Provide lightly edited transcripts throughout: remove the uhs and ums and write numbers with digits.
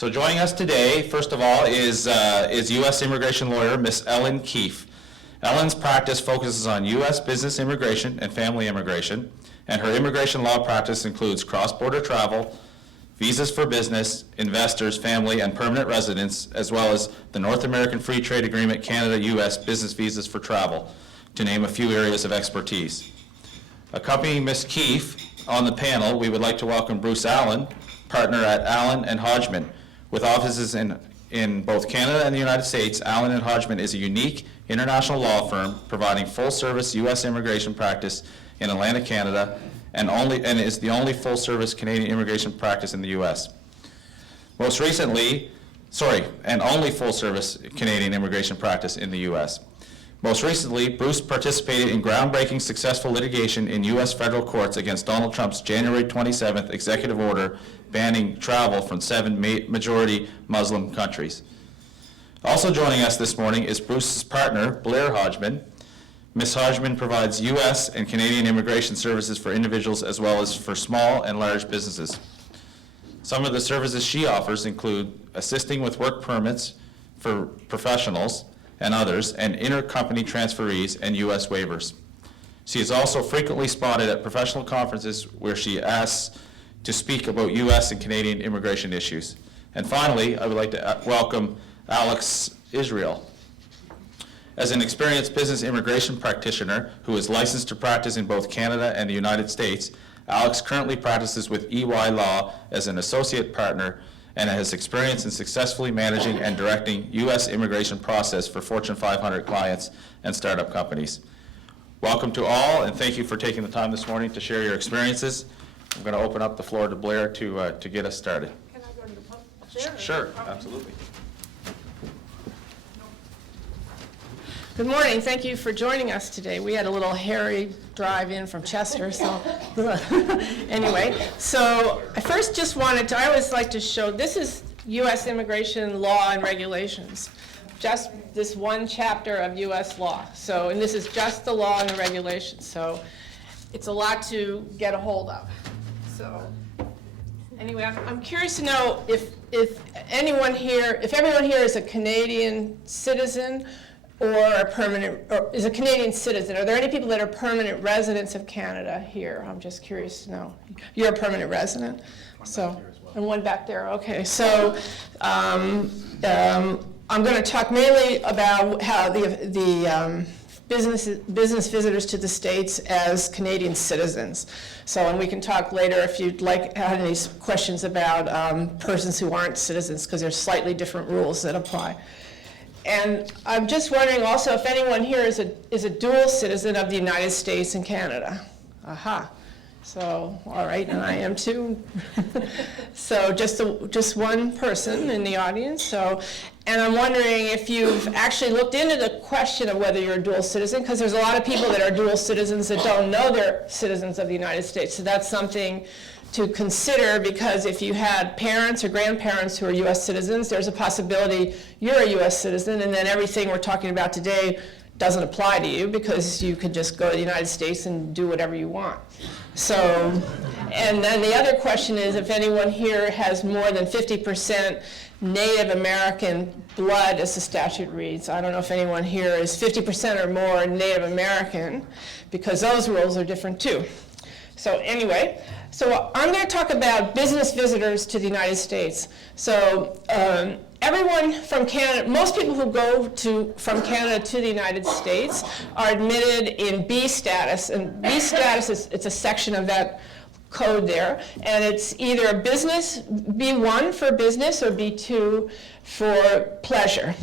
So joining us today, first of all, is U.S. immigration lawyer Miss Ellen Keefe. Ellen's practice focuses on U.S. business immigration and family immigration, and her immigration law practice includes cross-border travel, visas for business, investors, family, and permanent residents, as well as the North American Free Trade Agreement Canada-U.S. business visas for travel, to name a few areas of expertise. Accompanying Ms. Keefe on the panel, we would like to welcome Bruce Allen, partner at Allen and Hodgman. With offices in both Canada and the United States, Allen and Hodgman is a unique international law firm providing full-service U.S. immigration practice in Atlantic Canada, and is the only full-service Canadian immigration practice in the U.S. And only full-service Canadian immigration practice in the U.S. Most recently, Bruce participated in groundbreaking successful litigation in U.S. federal courts against Donald Trump's January 27th executive order banning travel from 7 majority Muslim countries. Also joining us this morning is Bruce's partner, Blair Hodgman. Ms. Hodgman provides U.S. and Canadian immigration services for individuals as well as for small and large businesses. Some of the services she offers include assisting with work permits for professionals and others, and intercompany transferees and U.S. waivers. She is also frequently spotted at professional conferences where she asks to speak about U.S. and Canadian immigration issues. And finally, I would like to welcome Alex Israel. As an experienced business immigration practitioner who is licensed to practice in both Canada and the United States, Alex currently practices with EY Law as an associate partner and has experience in successfully managing and directing U.S. immigration process for Fortune 500 clients and startup companies. Welcome to all, and thank you for taking the time this morning to share your experiences. I'm going to open up the floor to Blair to get us started. Can I go to the pub there? Sure, absolutely. Good morning. Thank you for joining us today. We had a little hairy drive in from Chester, so anyway. So I first just I always like to show, this is U.S. immigration law and regulations. Just this one chapter of U.S. law. So, and this is just the law and the regulations. So it's a lot to get a hold of. So anyway, I'm curious to know if everyone here is a Canadian citizen or is a Canadian citizen. Are there any people that are permanent residents of Canada here? I'm just curious to know. You're a permanent resident? So, and one back there, okay. So I'm going to talk mainly about how the business visitors to the States as Canadian citizens. So, and we can talk later if you'd like, have any questions about persons who aren't citizens, because there's slightly different rules that apply. And I'm just wondering also if anyone here is a dual citizen of the United States and Canada. Aha. So, all right, and I am too. So just one person in the audience. So, and I'm wondering if you've actually looked into the question of whether you're a dual citizen, because there's a lot of people that are dual citizens that don't know they're citizens of the United States. So that's something to consider, because if you had parents or grandparents who are U.S. citizens, there's a possibility you're a U.S. citizen, and then everything we're talking about today doesn't apply to you because you could just go to the United States and do whatever you want. So, and then the other question is if anyone here has more than 50% Native American blood, as the statute reads. I don't know if anyone here is 50% or more Native American, because those rules are different too. So anyway, so I'm going to talk about business visitors to the United States. So everyone from Canada, most people who go from Canada to the United States are admitted in B status. And B status it's a section of that code there. And it's either a business, B1 for business, or B2 for pleasure.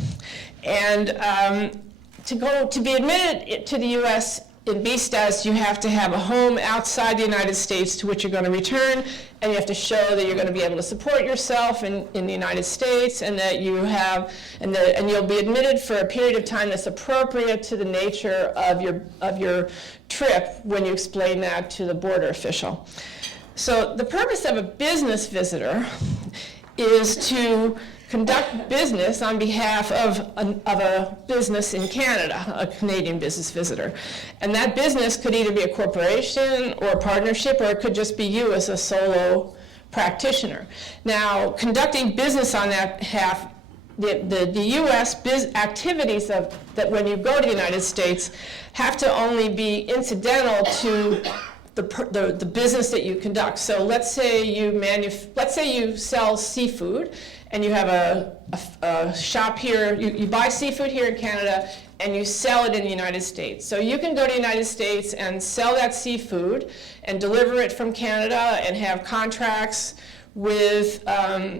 And to be admitted to the U.S. in B status, you have to have a home outside the United States to which you're going to return, and you have to show that you're going to be able to support yourself in the United States, and that you have, and you'll be admitted for a period of time that's appropriate to the nature of your trip when you explain that to the border official. So the purpose of a business visitor is to conduct business on behalf of a business in Canada, a Canadian business visitor. And that business could either be a corporation or a partnership, or it could just be you as a solo practitioner. Now, conducting business on that half, the U.S. activities that when you go to the United States have to only be incidental to the business that you conduct. So let's say you sell seafood, and you have a shop here. You buy seafood here in Canada, and you sell it in the United States. So you can go to the United States and sell that seafood and deliver it from Canada and have contracts with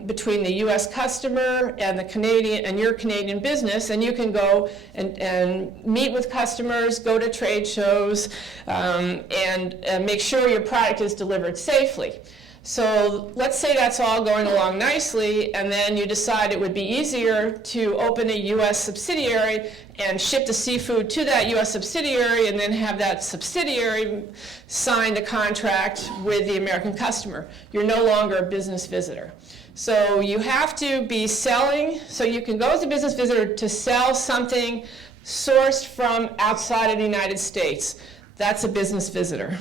between the U.S. customer and the Canadian and your Canadian business, and you can go and meet with customers, go to trade shows, and make sure your product is delivered safely. So let's say that's all going along nicely, and then you decide it would be easier to open a U.S. subsidiary and ship the seafood to that U.S. subsidiary, and then have that subsidiary sign the contract with the American customer. You're no longer a business visitor. So you have to be selling, so you can go as a business visitor to sell something sourced from outside of the United States. That's a business visitor.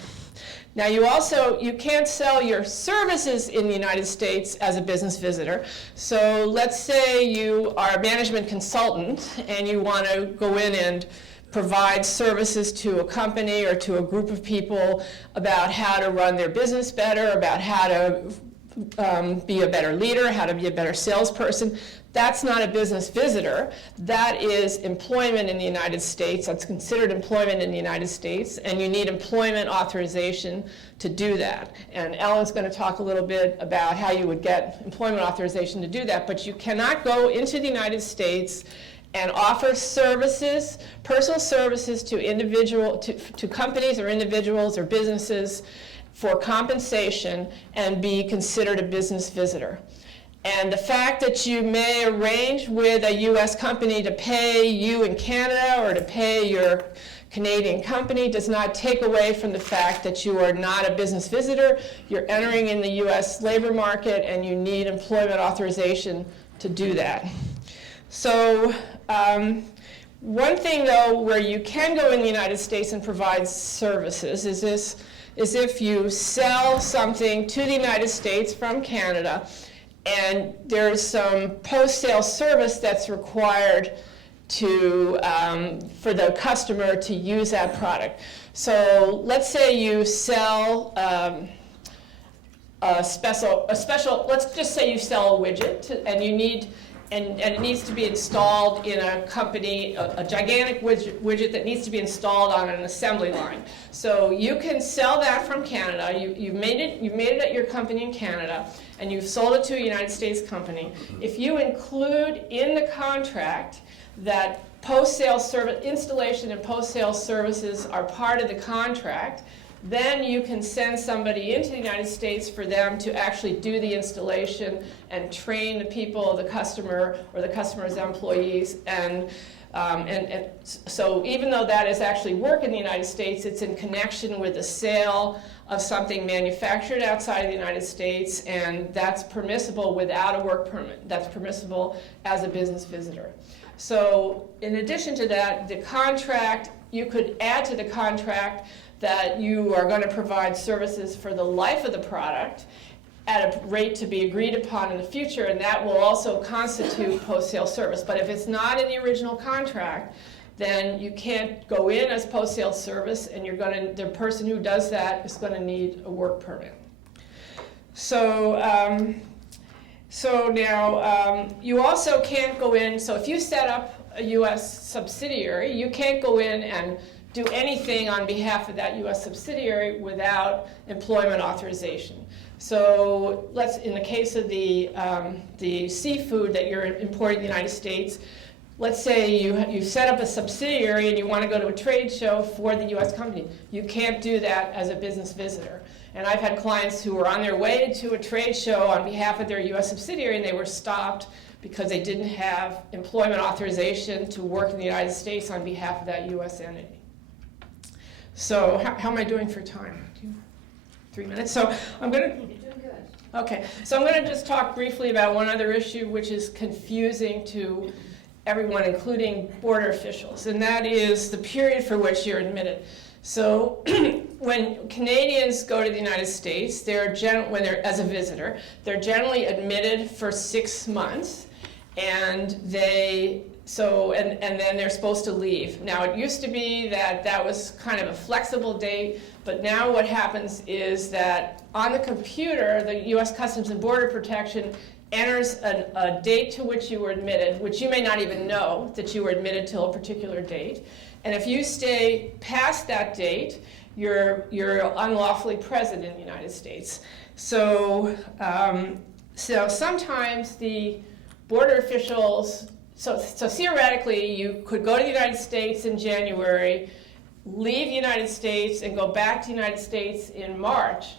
Now you can't sell your services in the United States as a business visitor. So let's say you are a management consultant and you want to go in and provide services to a company or to a group of people about how to run their business better, about how to be a better leader, how to be a better salesperson. That's not a business visitor. That is employment in the United States. That's considered employment in the United States, and you need employment authorization to do that. And Ellen's going to talk a little bit about how you would get employment authorization to do that, but you cannot go into the United States and offer services, personal services to companies or individuals or businesses for compensation and be considered a business visitor. And the fact that you may arrange with a U.S. company to pay you in Canada or to pay your Canadian company does not take away from the fact that you are not a business visitor. You're entering in the U.S. labor market, and you need employment authorization to do that. So one thing, though, where you can go in the United States and provide services is if you sell something to the United States from Canada, and there's some post-sale service that's required for the customer to use that product. So let's say you sell let's just say you sell a widget, and you need, and it needs to be installed in a company, a gigantic widget that needs to be installed on an assembly line. So you can sell that from Canada. You've made it at your company in Canada, and you've sold it to a United States company. If you include in the contract that post-sale service, installation and post-sale services are part of the contract, then you can send somebody into the United States for them to actually do the installation and train the people, the customer or the customer's employees. And so even though that is actually work in the United States, it's in connection with the sale of something manufactured outside of the United States, and that's permissible without a work permit. That's permissible as a business visitor. So in addition to that, the contract, you could add to the contract that you are going to provide services for the life of the product at a rate to be agreed upon in the future, and that will also constitute post-sale service. But if it's not in the original contract, then you can't go in as post-sale service, and the person who does that is going to need a work permit. So now you also can't go in, so if you set up a U.S. subsidiary, you can't go in and do anything on behalf of that U.S. subsidiary without employment authorization. So in the case of the seafood that you're importing to the United States, let's say you set up a subsidiary and you want to go to a trade show for the U.S. company. You can't do that as a business visitor. And I've had clients who were on their way to a trade show on behalf of their U.S. subsidiary, and they were stopped because they didn't have employment authorization to work in the United States on behalf of that U.S. entity. So how am I doing for time? 3 minutes? So I'm going to... You're doing good. Okay, so I'm going to just talk briefly about one other issue which is confusing to everyone, including border officials, and that is the period for which you're admitted. So when Canadians go to the United States, when they're as a visitor, they're generally admitted for 6 months, and then they're supposed to leave. Now, it used to be that was kind of a flexible date, but now what happens is that on the computer, the U.S. Customs and Border Protection enters a date to which you were admitted, which you may not even know that you were admitted till a particular date. And if you stay past that date, you're unlawfully present in the United States. So sometimes the border officials, so theoretically, you could go to the United States in January, leave the United States, and go back to the United States in March.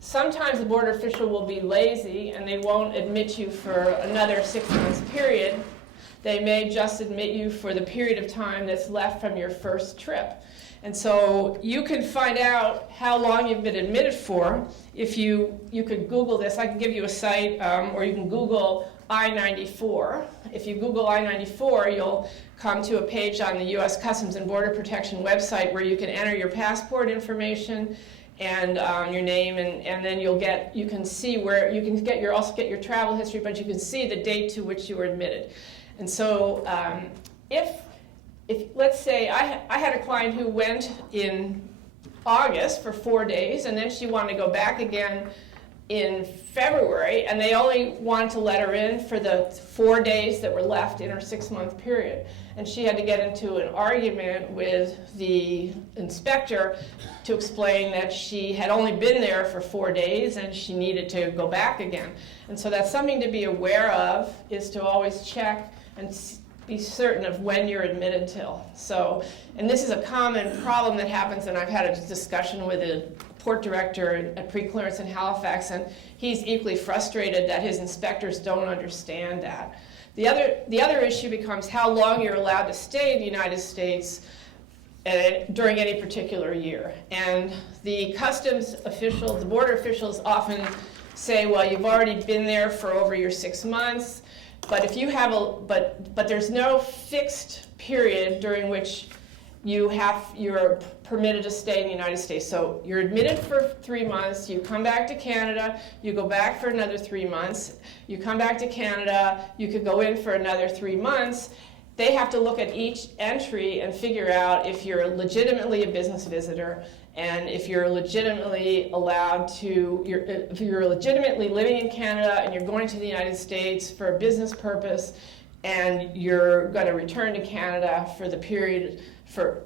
Sometimes the border official will be lazy and they won't admit you for another 6 months period. They may just admit you for the period of time that's left from your first trip. And so you can find out how long you've been admitted for if you could Google this. I can give you a site, or you can Google I-94. If you Google I-94, you'll come to a page on the U.S. Customs and Border Protection website where you can enter your passport information and your name, and then you can see where you can also get your travel history, but you can see the date to which you were admitted. And so if let's say I had a client who went in August for 4 days, and then she wanted to go back again in February, and they only wanted to let her in for the 4 days that were left in her 6-month period. And she had to get into an argument with the inspector to explain that she had only been there for 4 days and she needed to go back again. And so that's something to be aware of, is to always check and be certain of when you're admitted till. So, and this is a common problem that happens, and I've had a discussion with a port director at pre-clearance in Halifax, and he's equally frustrated that his inspectors don't understand that. The other issue becomes how long you're allowed to stay in the United States during any particular year. And the customs officials, the border officials often say, well, you've already been there for over your 6 months, but if you have but there's no fixed period during which you're permitted to stay in the United States. So you're admitted for 3 months, you come back to Canada, you go back for another 3 months, you come back to Canada, you could go in for another 3 months. They have to look at each entry and figure out if you're legitimately a business visitor, and if you're legitimately if you're legitimately living in Canada and you're going to the United States for a business purpose, and you're going to return to Canada for the period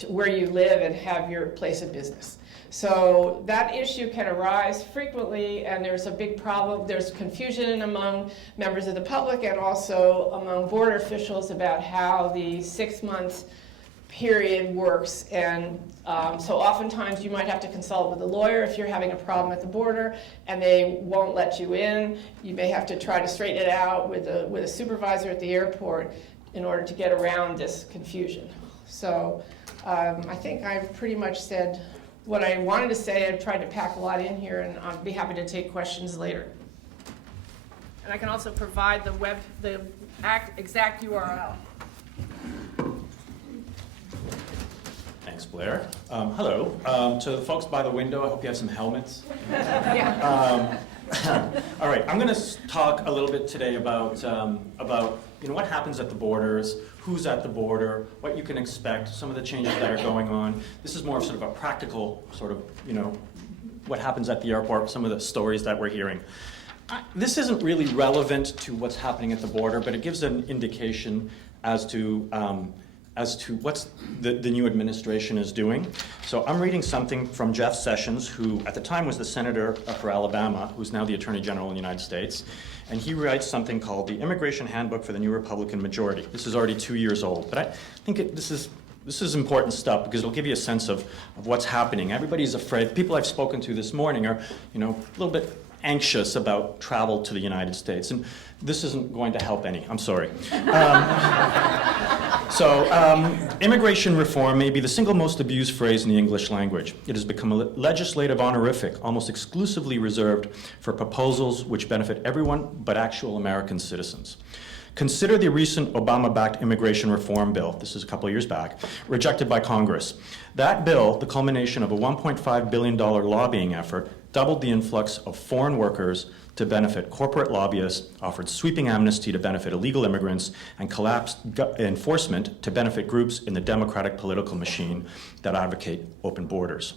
where you live and have your place of business. So that issue can arise frequently, and there's a big problem. There's confusion among members of the public and also among border officials about how the 6-month period works. And so oftentimes you might have to consult with a lawyer if you're having a problem at the border and they won't let you in. You may have to try to straighten it out with a supervisor at the airport in order to get around this confusion. So I think I've pretty much said what I wanted to say. I've tried to pack a lot in here, and I'll be happy to take questions later. And I can also provide the exact URL. Thanks, Blair. Hello. To the folks by the window, I hope you have some helmets. Yeah. All right, I'm going to talk a little bit today about what happens at the borders, who's at the border, what you can expect, some of the changes that are going on. This is more of sort of a practical sort of, what happens at the airport, some of the stories that we're hearing. This isn't really relevant to what's happening at the border, but it gives an indication as to what the new administration is doing. So I'm reading something from Jeff Sessions, who at the time was the senator for Alabama, who's now the Attorney General in the United States. And he writes something called the Immigration Handbook for the New Republican Majority. This is already 2 years old, but I think this is important stuff because it'll give you a sense of what's happening. Everybody's afraid. People I've spoken to this morning are, a little bit anxious about travel to the United States. And this isn't going to help any, I'm sorry. Immigration reform may be the single most abused phrase in the English language. It has become a legislative honorific, almost exclusively reserved for proposals which benefit everyone but actual American citizens. Consider the recent Obama-backed immigration reform bill, this is a couple of years back, rejected by Congress. That bill, the culmination of a $1.5 billion lobbying effort, doubled the influx of foreign workers to benefit corporate lobbyists, offered sweeping amnesty to benefit illegal immigrants, and collapsed enforcement to benefit groups in the democratic political machine that advocate open borders.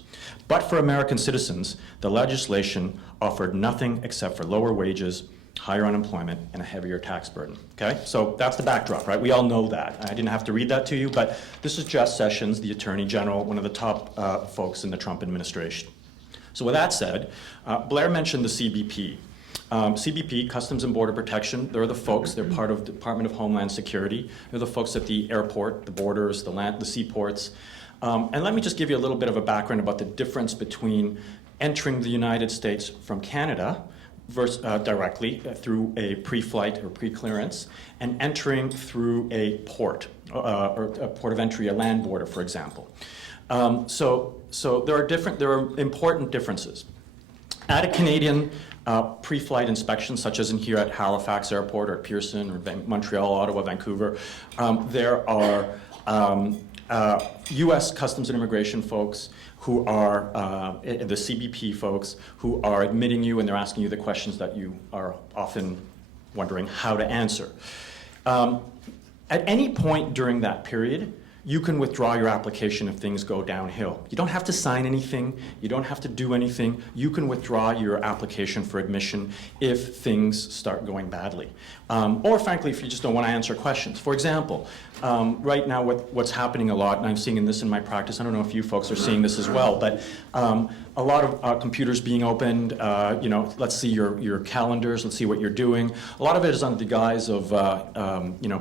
But for American citizens, the legislation offered nothing except for lower wages, higher unemployment, and a heavier tax burden, okay? So that's the backdrop, right? We all know that. I didn't have to read that to you, but this is Jeff Sessions, the Attorney General, one of the top folks in the Trump administration. So with that said, Blair mentioned the CBP. CBP, Customs and Border Protection, they're the folks, they're part of the Department of Homeland Security. They're the folks at the airport, the borders, the land, the seaports. And let me just give you a little bit of a background about the difference between entering the United States from Canada directly through a pre-flight or pre-clearance, and entering through a port, or a port of entry, a land border, for example. So there are important differences. At a Canadian pre-flight inspection, such as in here at Halifax Airport or Pearson or Montreal, Ottawa, Vancouver, there are U.S. Customs and Immigration folks who are the CBP folks who are admitting you, and they're asking you the questions that you are often wondering how to answer. At any point during that period, you can withdraw your application if things go downhill. You don't have to sign anything. You don't have to do anything. You can withdraw your application for admission if things start going badly. Or frankly, if you just don't want to answer questions. For example, right now what's happening a lot, and I'm seeing this in my practice, I don't know if you folks are seeing this as well, but a lot of computers being opened, let's see your calendars, let's see what you're doing. A lot of it is under the guise of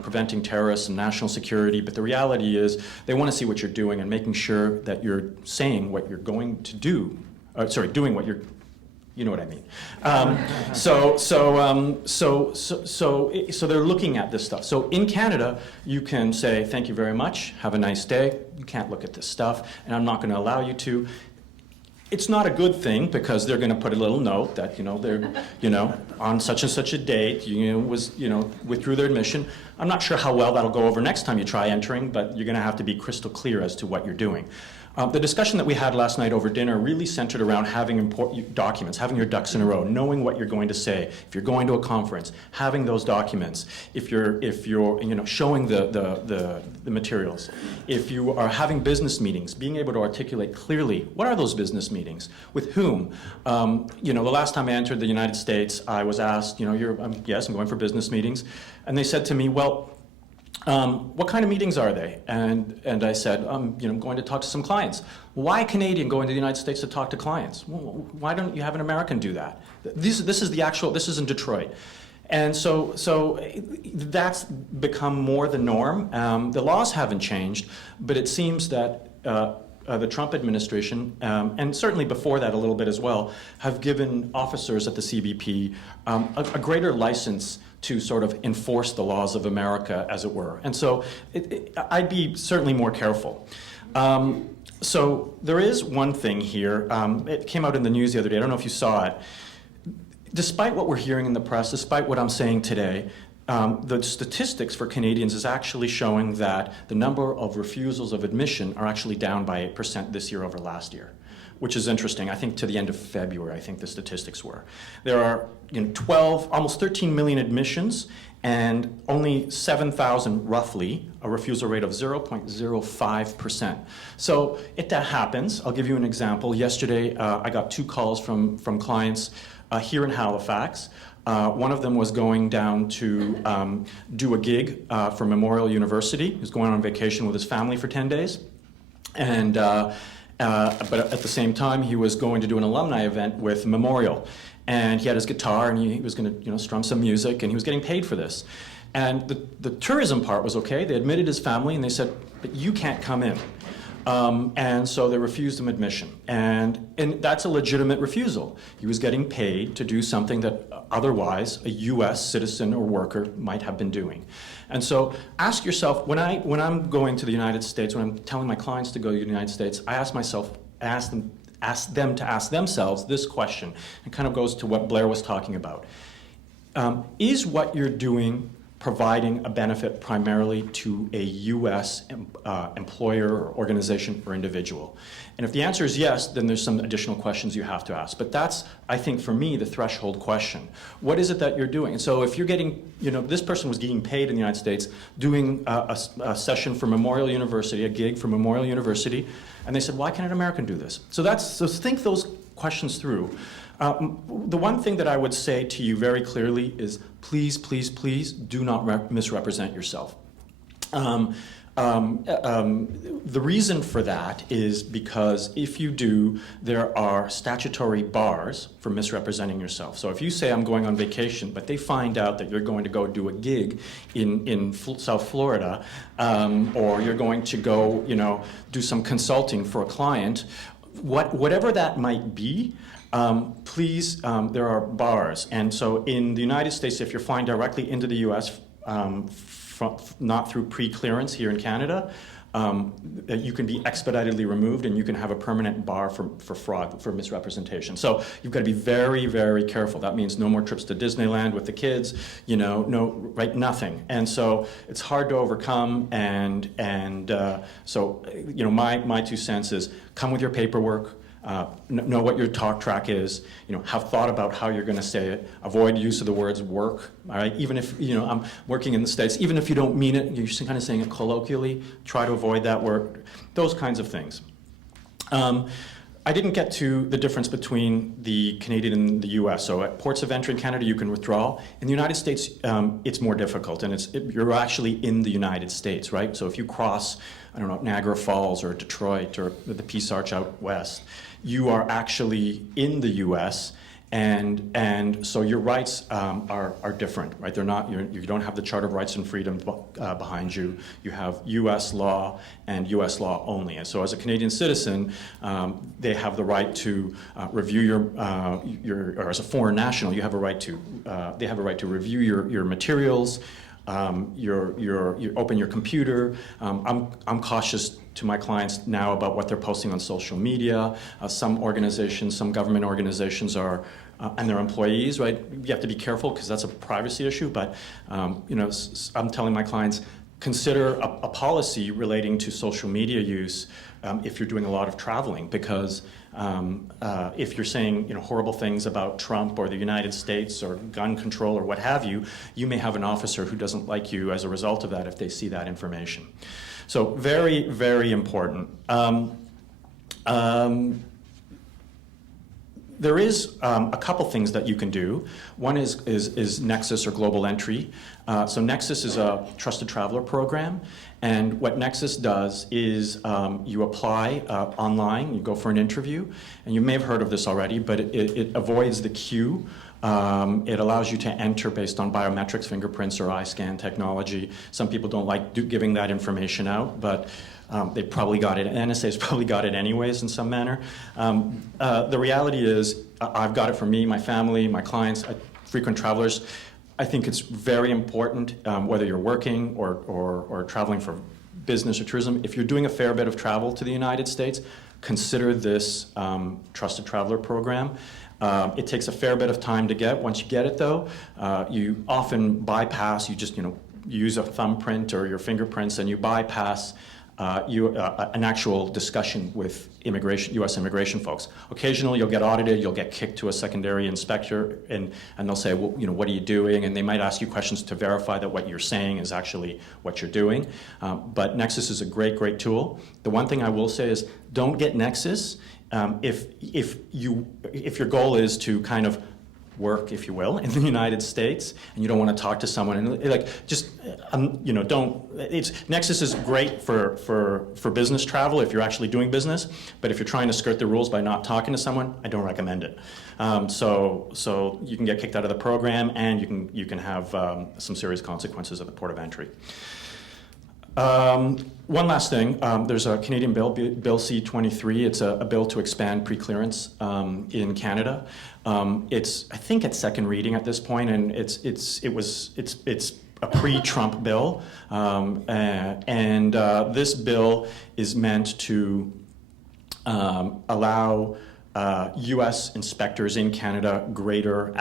preventing terrorists and national security, but the reality is they want to see what you're doing and making sure that you're saying what you're going to do, doing what you're, you know what I mean. So they're looking at this stuff. So in Canada, you can say, thank you very much, have a nice day. You can't look at this stuff, and I'm not going to allow you to. It's not a good thing because they're going to put a little note that, they're, on such and such a date, withdrew their admission. I'm not sure how well that'll go over next time you try entering, but you're going to have to be crystal clear as to what you're doing. The discussion that we had last night over dinner really centered around having important documents, having your ducks in a row, knowing what you're going to say. If you're going to a conference, having those documents. If you're showing the materials. If you are having business meetings, being able to articulate clearly what are those business meetings, with whom. The last time I entered the United States, I was asked, yes, I'm going for business meetings, and they said to me, well, what kind of meetings are they? And I said, I'm going to talk to some clients. Why Canadian going to the United States to talk to clients? Well, why don't you have an American do that? This is in Detroit. And so that's become more the norm. The laws haven't changed, but it seems that the Trump administration, and certainly before that a little bit as well, have given officers at the CBP a greater license to sort of enforce the laws of America, as it were. And so I'd be certainly more careful. So there is one thing here. It came out in the news the other day. I don't know if you saw it. Despite what we're hearing in the press, despite what I'm saying today, the statistics for Canadians is actually showing that the number of refusals of admission are actually down by 8% this year over last year, which is interesting. I think to the end of February, I think the statistics were. There are almost 13 million admissions, and only 7,000, roughly, a refusal rate of 0.05%. So that happens. I'll give you an example. Yesterday, I got 2 calls from clients here in Halifax. One of them was going down to do a gig for Memorial University. He was going on vacation with his family for 10 days. And but at the same time, he was going to do an alumni event with Memorial. And he had his guitar, and he was going to strum some music, and he was getting paid for this. And the tourism part was okay. They admitted his family, and they said, but you can't come in. And so they refused him admission. And that's a legitimate refusal. He was getting paid to do something that otherwise a US citizen or worker might have been doing. And so ask yourself, when I'm going to the United States, when I'm telling my clients to go to the United States, I ask them to ask themselves this question. It kind of goes to what Blair was talking about. Is what you're doing providing a benefit primarily to a U.S. Employer or organization or individual? And if the answer is yes, then there's some additional questions you have to ask. But that's, I think, for me, the threshold question. What is it that you're doing? And so if you're getting, this person was getting paid in the United States doing a session for Memorial University, a gig for Memorial University, and they said, why can't an American do this? So think those questions through. The one thing that I would say to you very clearly is please, please, please do not misrepresent yourself. The reason for that is because if you do, there are statutory bars for misrepresenting yourself. So if you say I'm going on vacation, but they find out that you're going to go do a gig in South Florida, or you're going to go, do some consulting for a client, whatever that might be, please, there are bars. And so in the United States, if you're flying directly into the U.S., not through pre-clearance here in Canada, you can be expeditedly removed and you can have a permanent bar for fraud, for misrepresentation. So you've got to be very, very careful. That means no more trips to Disneyland with the kids, nothing. And so it's hard to overcome, so my 2 cents is come with your paperwork. Know what your talk track is, have thought about how you're going to say it, avoid use of the words work, all right? Even if, I'm working in the States, even if you don't mean it, you're just kind of saying it colloquially, try to avoid that word, those kinds of things. I didn't get to the difference between the Canadian and the US. So at ports of entry in Canada, you can withdraw. In the United States, it's more difficult, and you're actually in the United States, right? So if you cross, Niagara Falls or Detroit or the Peace Arch out west, you are actually in the US, and so your rights are different, right? They're not, you don't have the Charter of Rights and Freedoms behind you. You have US law and US law only. And so as a Canadian citizen, they have the right to review or as a foreign national, you have a right to, they have a right to review your materials, you open your computer. I'm cautious to my clients now about what they're posting on social media. Some organizations, some government organizations are, and their employees, right? You have to be careful because that's a privacy issue, but I'm telling my clients, consider a policy relating to social media use if you're doing a lot of traveling, because if you're saying horrible things about Trump or the United States or gun control or what have you, you may have an officer who doesn't like you as a result of that if they see that information. So very, very important. There is a couple things that you can do. One is Nexus or Global Entry. So Nexus is a trusted traveler program. And what Nexus does is you apply online, you go for an interview, and you may have heard of this already, but it avoids the queue. It allows you to enter based on biometrics, fingerprints, or eye scan technology. Some people don't like giving that information out, but they probably got it. NSA's probably got it anyways in some manner. The reality is, I've got it for me, my family, my clients, frequent travelers. I think it's very important, whether you're working or traveling for business or tourism. If you're doing a fair bit of travel to the United States, consider this Trusted Traveler program. It takes a fair bit of time to get. Once you get it, though, you often bypass. You just use a thumbprint or your fingerprints, and you bypass an actual discussion with U.S. immigration folks. Occasionally, you'll get audited, you'll get kicked to a secondary inspector, and they'll say, well, what are you doing? And they might ask you questions to verify that what you're saying is actually what you're doing. But Nexus is a great, great tool. The one thing I will say is, don't get Nexus if your goal is to kind of work, if you will, in the United States, and you don't want to talk to someone, and Nexus is great for business travel if you're actually doing business, but if you're trying to skirt the rules by not talking to someone, I don't recommend it. So you can get kicked out of the program, and you can have some serious consequences at the port of entry. One last thing, there's a Canadian bill, Bill C-23. It's a bill to expand pre-clearance in Canada. I think it's second reading at this point, and it's a pre-Trump bill, and this bill is meant to allow U.S. inspectors in Canada greater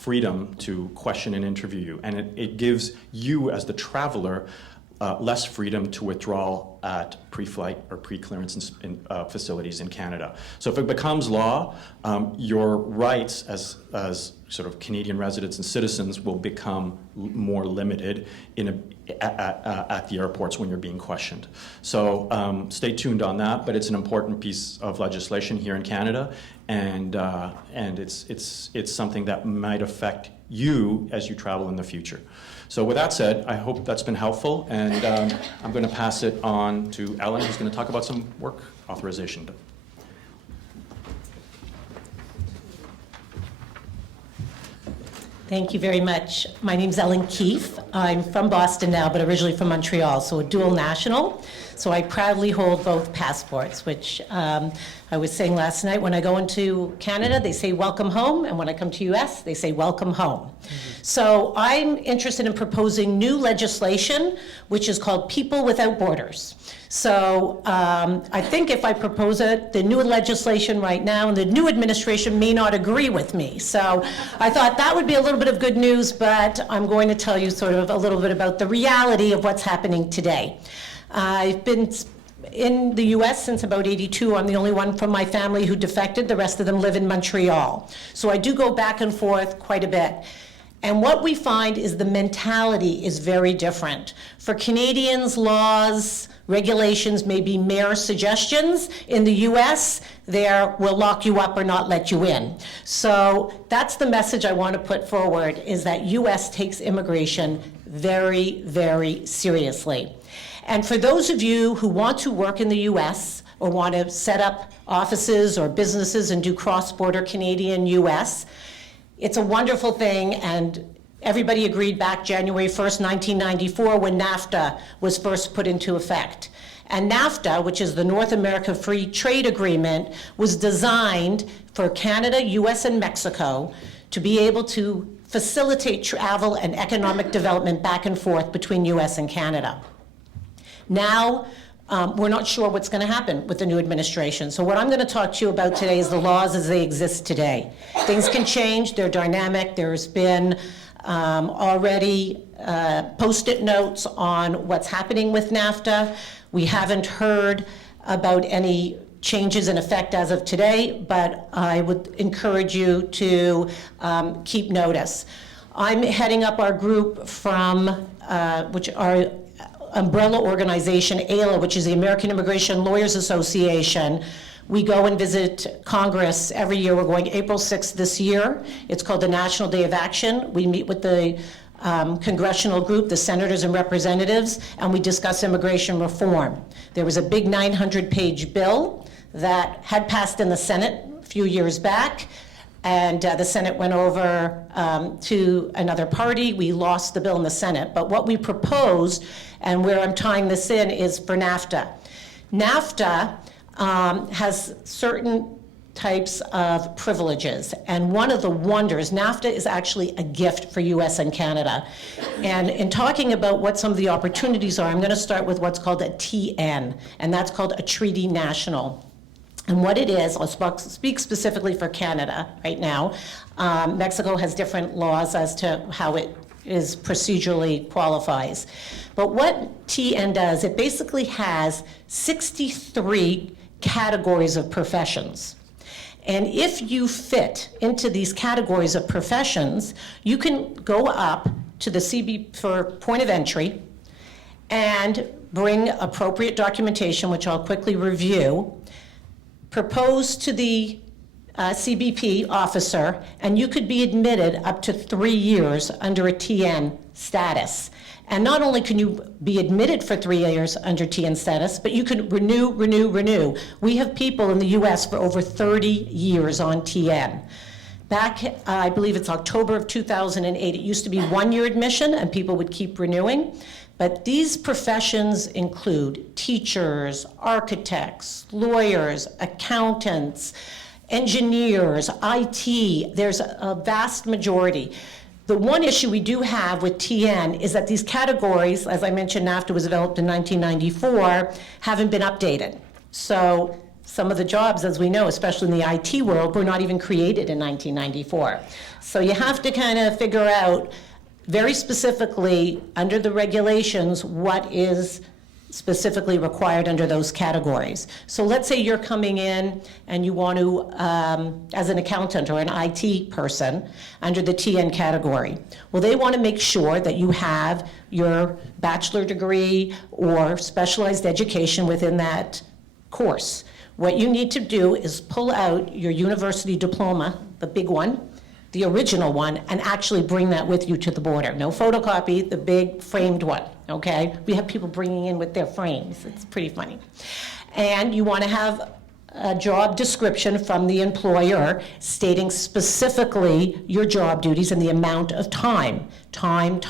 freedom to question and interview you, and it gives you as the traveler less freedom to withdraw at pre-flight or pre-clearance facilities in Canada. So if it becomes law, your rights as sort of Canadian residents and citizens will become more limited at the airports when you're being questioned. So stay tuned on that, but it's an important piece of legislation here in Canada, and it's something that might affect you as you travel in the future. So with that said, I hope that's been helpful, and I'm going to pass it on to Ellen, who's going to talk about some work authorization. Thank you very much. My name's Ellen Keefe. I'm from Boston now, but originally from Montreal, so a dual national. So I proudly hold both passports, which I was saying last night, when I go into Canada, they say welcome home, and when I come to US, they say welcome home. Mm-hmm. So I'm interested in proposing new legislation, which is called People Without Borders. So I think if I propose it, the new legislation right now, and the new administration may not agree with me. So I thought that would be a little bit of good news, but I'm going to tell you sort of a little bit about the reality of what's happening today. I've been in the US since about '82. I'm the only one from my family who defected. The rest of them live in Montreal. So I do go back and forth quite a bit. And what we find is the mentality is very different. For Canadians, laws, regulations may be mere suggestions. In the US, we'll lock you up or not let you in. So that's the message I want to put forward, is that US takes immigration very, very seriously. And for those of you who want to work in the US or want to set up offices or businesses and do cross-border Canadian-US, it's a wonderful thing, and everybody agreed back January 1st, 1994, when NAFTA was first put into effect. And NAFTA, which is the North America Free Trade Agreement, was designed for Canada, US, and Mexico to be able to facilitate travel and economic development back and forth between US and Canada. Now, we're not sure what's going to happen with the new administration. So what I'm going to talk to you about today is the laws as they exist today. Things can change, they're dynamic. There's been already post-it notes on what's happening with NAFTA. We haven't heard about any changes in effect as of today, but I would encourage you to keep notice. I'm heading up our group from, which our umbrella organization, AILA, which is the American Immigration Lawyers Association. We go and visit Congress every year. We're going April 6th this year. It's called the National Day of Action. We meet with the congressional group, the senators and representatives, and we discuss immigration reform. There was a big 900-page bill that had passed in the Senate a few years back, and the Senate went over to another party. We lost the bill in the Senate. But what we proposed, and where I'm tying this in, is for NAFTA. NAFTA has certain types of privileges, and one of the wonders, NAFTA is actually a gift for US and Canada. And in talking about what some of the opportunities are, I'm going to start with what's called a TN, and that's called a treaty national. And what it is, I'll speak specifically for Canada right now. Mexico has different laws as to how it is procedurally qualifies. But what TN does, it basically has 63 categories of professions. And if you fit into these categories of professions, you can go up to the CB for point of entry and bring appropriate documentation, which I'll quickly review, propose to the CBP officer, and you could be admitted up to 3 years under a TN status. And not only can you be admitted for 3 years under TN status, but you can renew. We have people in the US for over 30 years on TN. Back, I believe it's October of 2008, it used to be one-year admission and people would keep renewing. But these professions include teachers, architects, lawyers, accountants, engineers, IT. There's a vast majority. The one issue we do have with TN is that these categories, as I mentioned, NAFTA was developed in 1994, haven't been updated. So some of the jobs, as we know, especially in the IT world, were not even created in 1994. So you have to kind of figure out very specifically, under the regulations, what is specifically required under those categories. So let's say you're coming in and you want to, as an accountant or an IT person, under the TN category. Well, they want to make sure that you have your bachelor degree or specialized education within that course. What you need to do is pull out your university diploma, the big one, the original one, and actually bring that with you to the border. No photocopy, the big framed one, okay? We have people bringing in with their frames. It's pretty funny. And you want to have a job description from the employer stating specifically your job duties and the amount of time. Time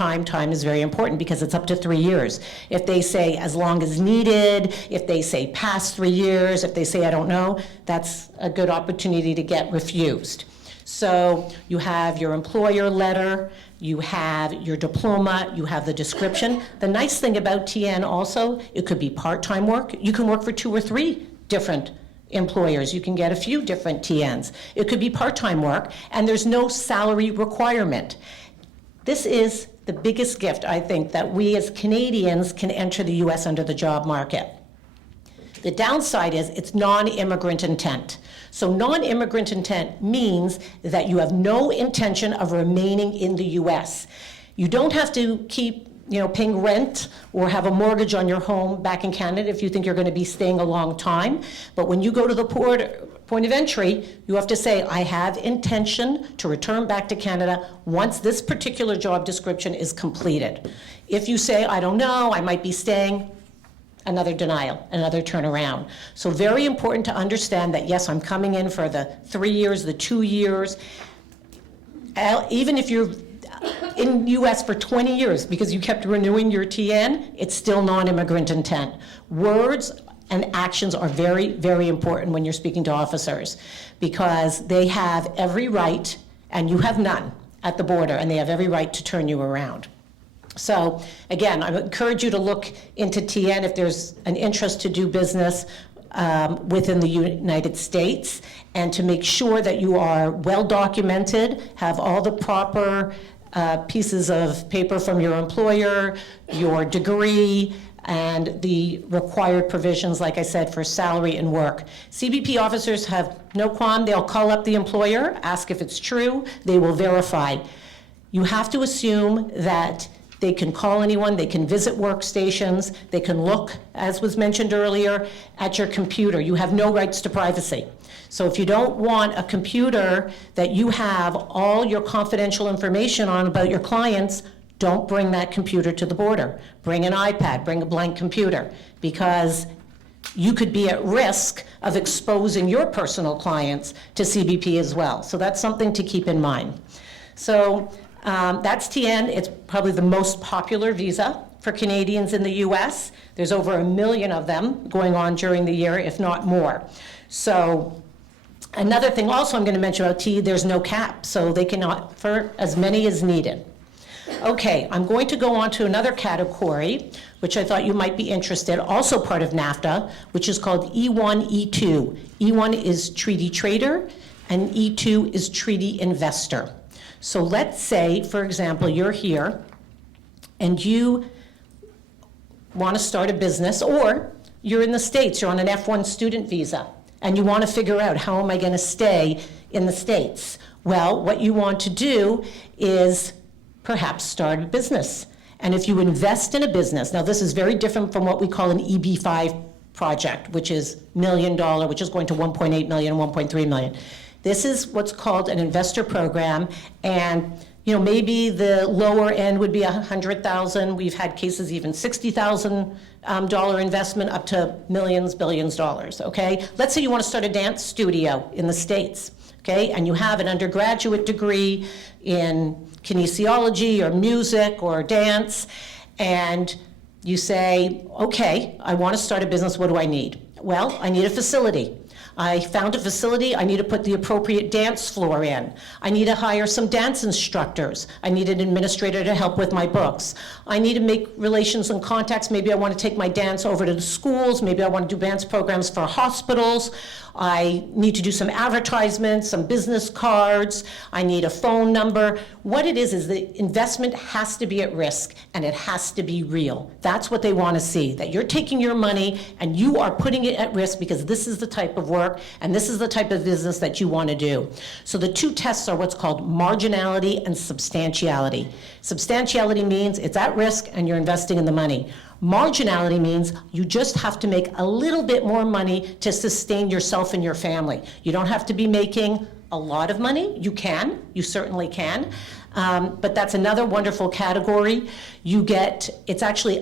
is very important because it's up to 3 years. If they say as long as needed, if they say past 3 years, if they say I don't know, that's a good opportunity to get refused. So you have your employer letter, you have your diploma, you have the description. The nice thing about TN also, it could be part-time work. You can work for 2 or 3 different employers. You can get a few different TNs. It could be part-time work, and there's no salary requirement. This is the biggest gift, I think, that we as Canadians can enter the U.S. under the job market. The downside is it's non-immigrant intent. So non-immigrant intent means that you have no intention of remaining in the U.S. You don't have to keep paying rent or have a mortgage on your home back in Canada if you think you're going to be staying a long time. But when you go to the point of entry, you have to say, I have intention to return back to Canada once this particular job description is completed. If you say, I don't know, I might be staying, another denial, another turnaround. So very important to understand that, yes, I'm coming in for the 3 years, the 2 years. Even if you're in U.S. for 20 years because you kept renewing your TN, it's still non-immigrant intent. Words and actions are very, very important when you're speaking to officers because they have every right, and you have none, at the border, and they have every right to turn you around. So again, I would encourage you to look into TN if there's an interest to do business within the United States, and to make sure that you are well documented, have all the proper pieces of paper from your employer, your degree, and the required provisions, like I said, for salary and work. CBP officers have no qualm. They'll call up the employer, ask if it's true. They will verify. You have to assume that they can call anyone, they can visit workstations, they can look, as was mentioned earlier, at your computer. You have no rights to privacy. So if you don't want a computer that you have all your confidential information on about your clients, don't bring that computer to the border. Bring an iPad, bring a blank computer, because you could be at risk of exposing your personal clients to CBP as well. So that's something to keep in mind. So that's TN. It's probably the most popular visa for Canadians in the US. There's over 1 million of them going on during the year, if not more. So another thing also I'm going to mention about T, there's no cap, so they can offer as many as needed. Okay, I'm going to go on to another category, which I thought you might be interested, also part of NAFTA, which is called E1, E2. E1 is treaty trader, and E2 is treaty investor. So let's say, for example, you're here, and you want to start a business, or you're in the States, you're on an F1 student visa, and you want to figure out, how am I going to stay in the States? Well, what you want to do is perhaps start a business. And if you invest in a business, now this is very different from what we call an EB-5 project, which is $1 million, which is going to 1.8 million, 1.3 million. This is what's called an investor program, and maybe the lower end would be $100,000. We've had cases even $60,000 investment up to millions, billions dollars, okay? Let's say you want to start a dance studio in the States. okay, and you have an undergraduate degree in kinesiology or music or dance, and you say, okay, I want to start a business, what do I need? Well, I need a facility. I found a facility, I need to put the appropriate dance floor in. I need to hire some dance instructors. I need an administrator to help with my books. I need to make relations and contacts. Maybe I want to take my dance over to the schools. Maybe I want to do dance programs for hospitals. I need to do some advertisements, some business cards. I need a phone number. What it is the investment has to be at risk and it has to be real. That's what they want to see, that you're taking your money and you are putting it at risk because this is the type of work and this is the type of business that you want to do. So the two tests are what's called marginality and substantiality. Substantiality means it's at risk and you're investing in the money. Marginality means you just have to make a little bit more money to sustain yourself and your family. You don't have to be making a lot of money. You can, you certainly can. But that's another wonderful category. You get, it's actually,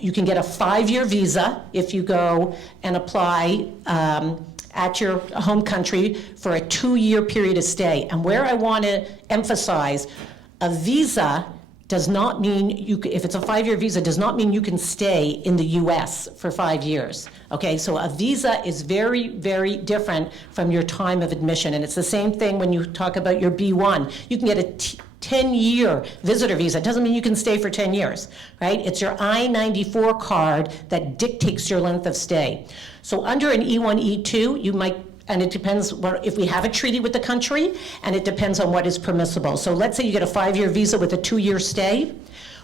you can get a 5-year visa if you go and apply at your home country for a 2-year period of stay. And where I want to emphasize, a visa does not mean if it's a 5-year visa, does not mean you can stay in the US for 5 years. Okay, so a visa is very, very different from your time of admission. And it's the same thing when you talk about your B1. You can get a 10-year visitor visa. It doesn't mean you can stay for 10 years, right? It's your I-94 card that dictates your length of stay. So under an E1, E2, you might, and it depends if we have a treaty with the country, and it depends on what is permissible. So let's say you get a 5-year visa with a 2-year stay.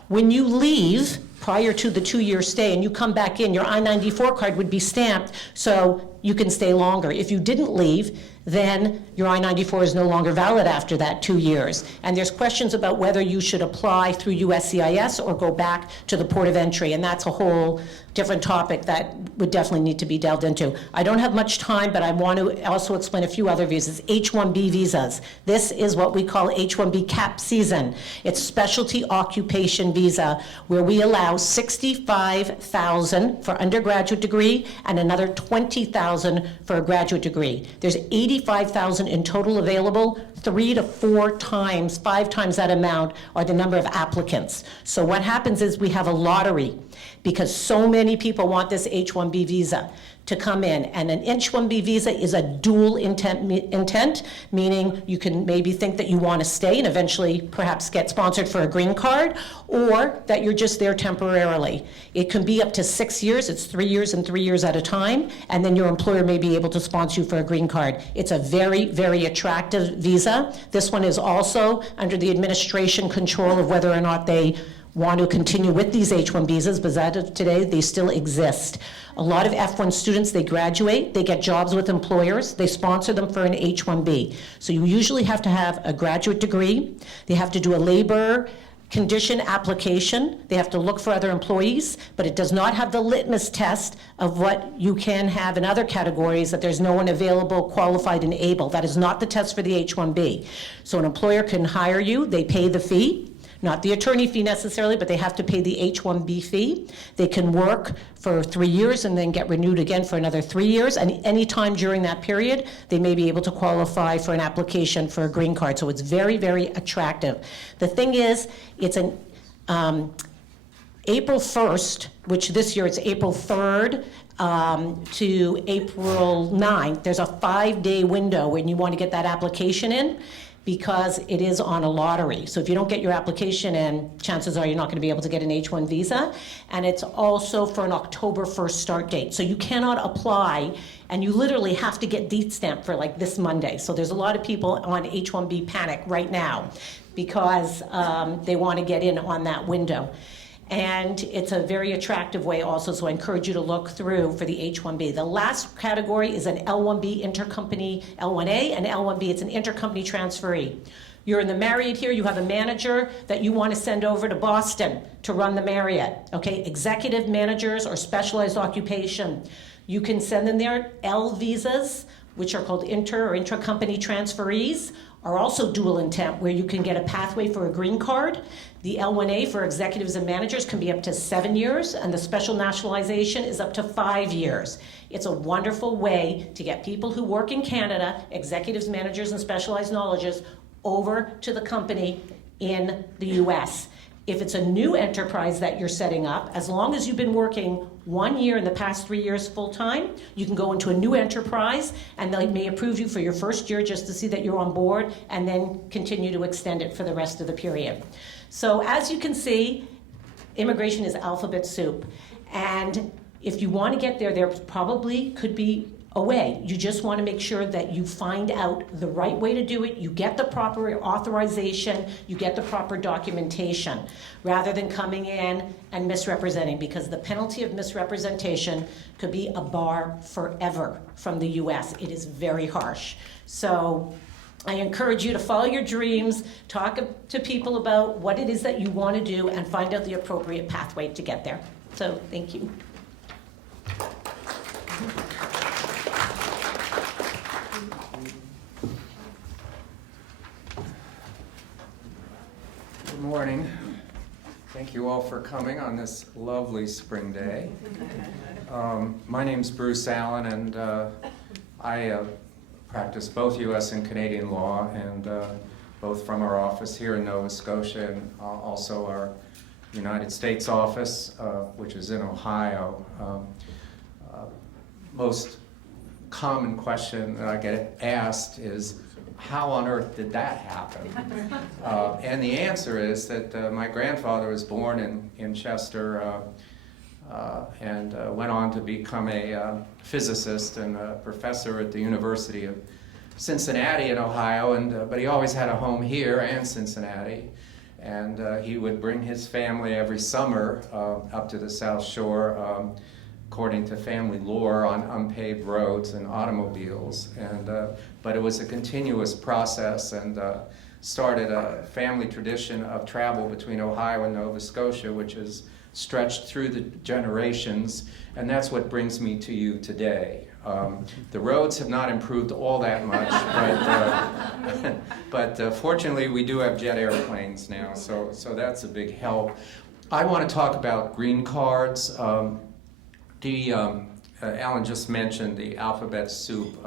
When you leave prior to the 2-year stay and you come back in, your I-94 card would be stamped so you can stay longer. If you didn't leave, then your I-94 is no longer valid after that 2 years. And there's questions about whether you should apply through USCIS or go back to the port of entry, and that's a whole different topic that would definitely need to be delved into. I don't have much time, but I want to also explain a few other visas. H-1B visas. This is what we call H-1B cap season. It's specialty occupation visa, where we allow 65,000 for undergraduate degree and another 20,000 for a graduate degree. There's 85,000 in total available. 3 to 4 times, 5 times that amount are the number of applicants. So what happens is we have a lottery because so many people want this H-1B visa to come in. And an H-1B visa is a dual intent, meaning you can maybe think that you want to stay and eventually perhaps get sponsored for a green card, or that you're just there temporarily. It can be up to 6 years. It's 3 years and 3 years at a time, and then your employer may be able to sponsor you for a green card. It's a very, very attractive visa. This one is also under the administration control of whether or not they want to continue with these H-1 visas, but as of today, they still exist. A lot of F1 students, they graduate, they get jobs with employers, they sponsor them for an H-1B. So you usually have to have a graduate degree, they have to do a labor condition application, they have to look for other employees, but it does not have the litmus test of what you can have in other categories, that there's no one available, qualified, and able. That is not the test for the H-1B. So an employer can hire you, they pay the fee, not the attorney fee necessarily, but they have to pay the H-1B fee. They can work for 3 years and then get renewed again for another 3 years. And any time during that period, they may be able to qualify for an application for a green card. So it's very, very attractive. The thing is, it's an April 1st, which this year it's April 3rd, to April 9th. There's a 5-day window when you want to get that application in, because it is on a lottery. So if you don't get your application in, chances are you're not going to be able to get an H-1 visa. And it's also for an October 1st start date. So you cannot apply, and you literally have to get date stamped for like this Monday. So there's a lot of people on H-1B panic right now because they want to get in on that window. And it's a very attractive way also, so I encourage you to look through for the H-1B. The last category is an L-1B intercompany, L-1A and L-1B. It's an intercompany transferee. You're in the Marriott here, you have a manager that you want to send over to Boston to run the Marriott, okay? Executive managers or specialized occupation. You can send them their L visas, which are called inter or intracompany transferees, are also dual intent, where you can get a pathway for a green card. The L1A for executives and managers can be up to 7 years, and the special nationalization is up to 5 years. It's a wonderful way to get people who work in Canada, executives, managers, and specialized knowledges, over to the company in the US. If it's a new enterprise that you're setting up, as long as you've been working 1 year in the past 3 years full-time, you can go into a new enterprise, and they may approve you for your first year just to see that you're on board, and then continue to extend it for the rest of the period. So as you can see, immigration is alphabet soup. And if you want to get there, there probably could be a way. You just want to make sure that you find out the right way to do it, you get the proper authorization, you get the proper documentation, rather than coming in and misrepresenting, because the penalty of misrepresentation could be a bar forever from the US. It is very harsh. So I encourage you to follow your dreams, talk to people about what it is that you want to do, and find out the appropriate pathway to get there. So thank you. Good morning. Thank you all for coming on this lovely spring day. My name's Bruce Allen, and I practice both U.S. and Canadian law, and both from our office here in Nova Scotia and also our United States office, which is in Ohio. Most common question that I get asked is, how on earth did that happen? And the answer is that my grandfather was born in Chester and went on to become a physicist and a professor at the University of Cincinnati in Ohio, but he always had a home here and Cincinnati. And he would bring his family every summer up to the South Shore, according to family lore, on unpaved roads and automobiles. But it was a continuous process, and started a family tradition of travel between Ohio and Nova Scotia, which has stretched through the generations, and that's what brings me to you today. The roads have not improved all that much, but fortunately we do have jet airplanes now, so that's a big help. I want to talk about green cards. Alan just mentioned the alphabet soup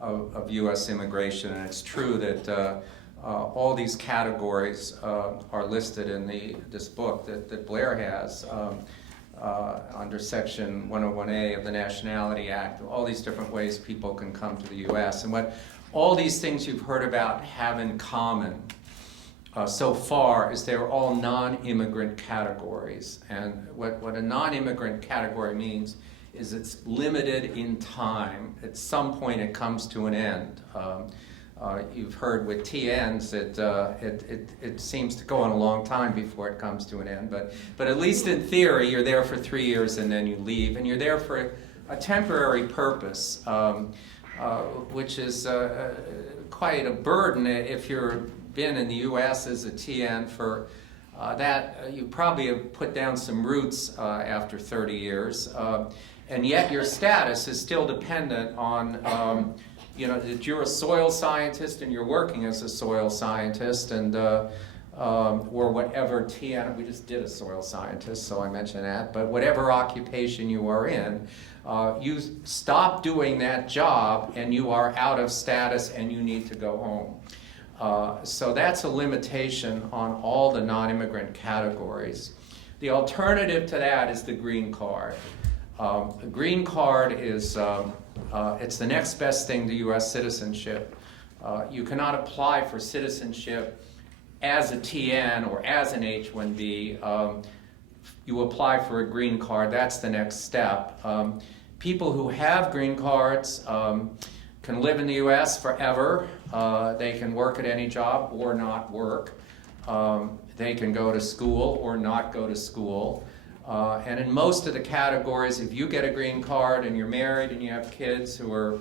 of U.S. immigration, and it's true that all these categories are listed in this book that Blair has under Section 101A of the Nationality Act, all these different ways people can come to the U.S. And what all these things you've heard about have in common so far is they're all non-immigrant categories. And what a non-immigrant category means is it's limited in time. At some point it comes to an end. You've heard with TNs it seems to go on a long time before it comes to an end, but at least in theory you're there for 3 years and then you leave, and you're there for a temporary purpose, which is quite a burden if you've been in the U.S. as a TN for that. You probably have put down some roots after 30 years, and yet your status is still dependent on that you're a soil scientist and you're working as a soil scientist, and or whatever TN, we just did a soil scientist, so I mentioned that, but whatever occupation you are in, you stop doing that job and you are out of status and you need to go home. So that's a limitation on all the non-immigrant categories. The alternative to that is the green card. The green card is it's the next best thing to U.S. citizenship. You cannot apply for citizenship as a TN or as an H-1B. You apply for a green card. That's the next step. People who have green cards can live in the U.S. forever. They can work at any job or not work. They can go to school or not go to school. And in most of the categories, if you get a green card and you're married and you have kids who are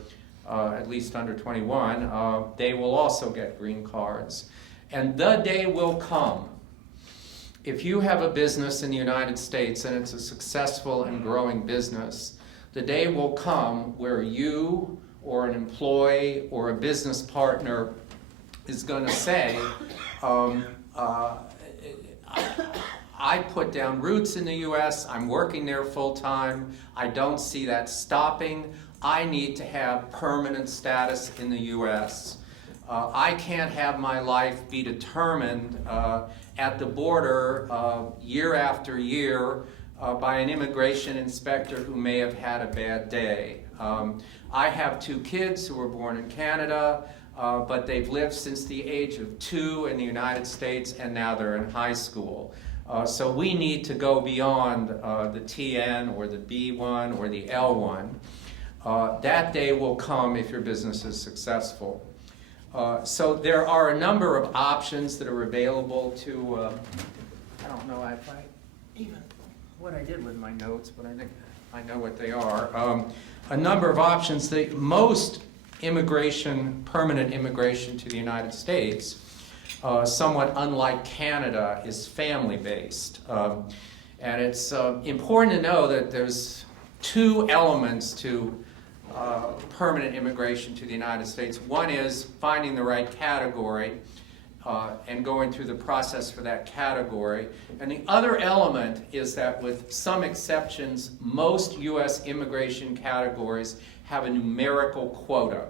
at least under 21, they will also get green cards. And the day will come, if you have a business in the United States and it's a successful and growing business, the day will come where you or an employee or a business partner is going to say, I put down roots in the U.S., I'm working there full time, I don't see that stopping, I need to have permanent status in the U.S. I can't have my life be determined at the border year after year by an immigration inspector who may have had a bad day. I have 2 kids who were born in Canada, but they've lived since the age of 2 in the United States, and now they're in high school. So we need to go beyond the TN or the B1 or the L1. That day will come if your business is successful. So there are a number of options that are available to, I don't know if I even what I did with my notes, but I think I know what they are. A number of options. Most immigration, permanent immigration to the United States, somewhat unlike Canada, is family-based. And it's important to know that there's 2 elements to permanent immigration to the United States. One is finding the right category and going through the process for that category. And the other element is that, with some exceptions, most U.S. immigration categories have a numerical quota.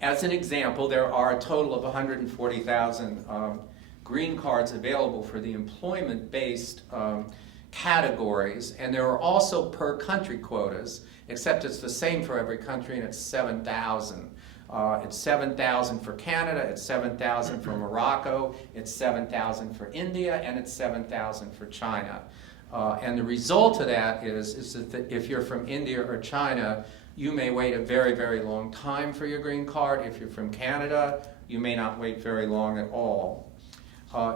As an example, there are a total of 140,000 green cards available for the employment-based categories, and there are also per country quotas, except it's the same for every country, and it's 7,000. It's 7,000 for Canada, it's 7,000 for Morocco, it's 7,000 for India, and it's 7,000 for China. And the result of that is that if you're from India or China, you may wait a very, very long time for your green card. If you're from Canada, you may not wait very long at all.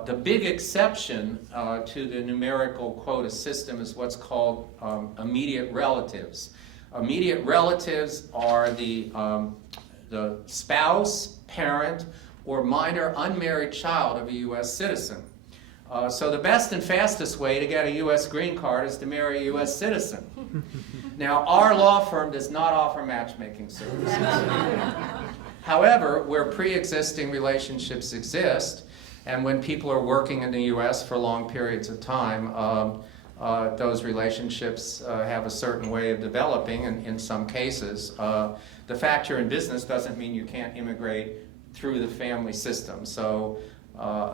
The big exception to the numerical quota system is what's called immediate relatives. Immediate relatives are the spouse, parent, or minor unmarried child of a U.S. citizen. So the best and fastest way to get a U.S. green card is to marry a U.S. citizen. Now, our law firm does not offer matchmaking services. However, where pre-existing relationships exist, and when people are working in the U.S. for long periods of time, those relationships have a certain way of developing in some cases. The fact you're in business doesn't mean you can't immigrate through the family system. So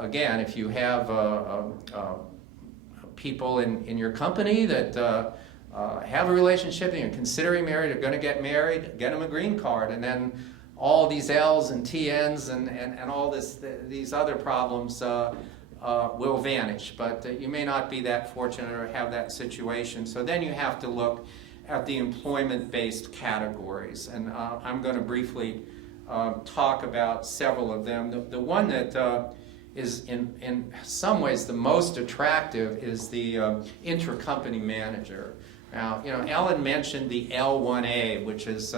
again, if you have people in your company that have a relationship and you're considering married or going to get married, get them a green card, and then all these L's and TNs and all these other problems will vanish. But you may not be that fortunate or have that situation. So then you have to look at the employment-based categories. And I'm going to briefly talk about several of them. The one that is in some ways the most attractive is the intra-company manager. Now, Ellen mentioned the L1A, which is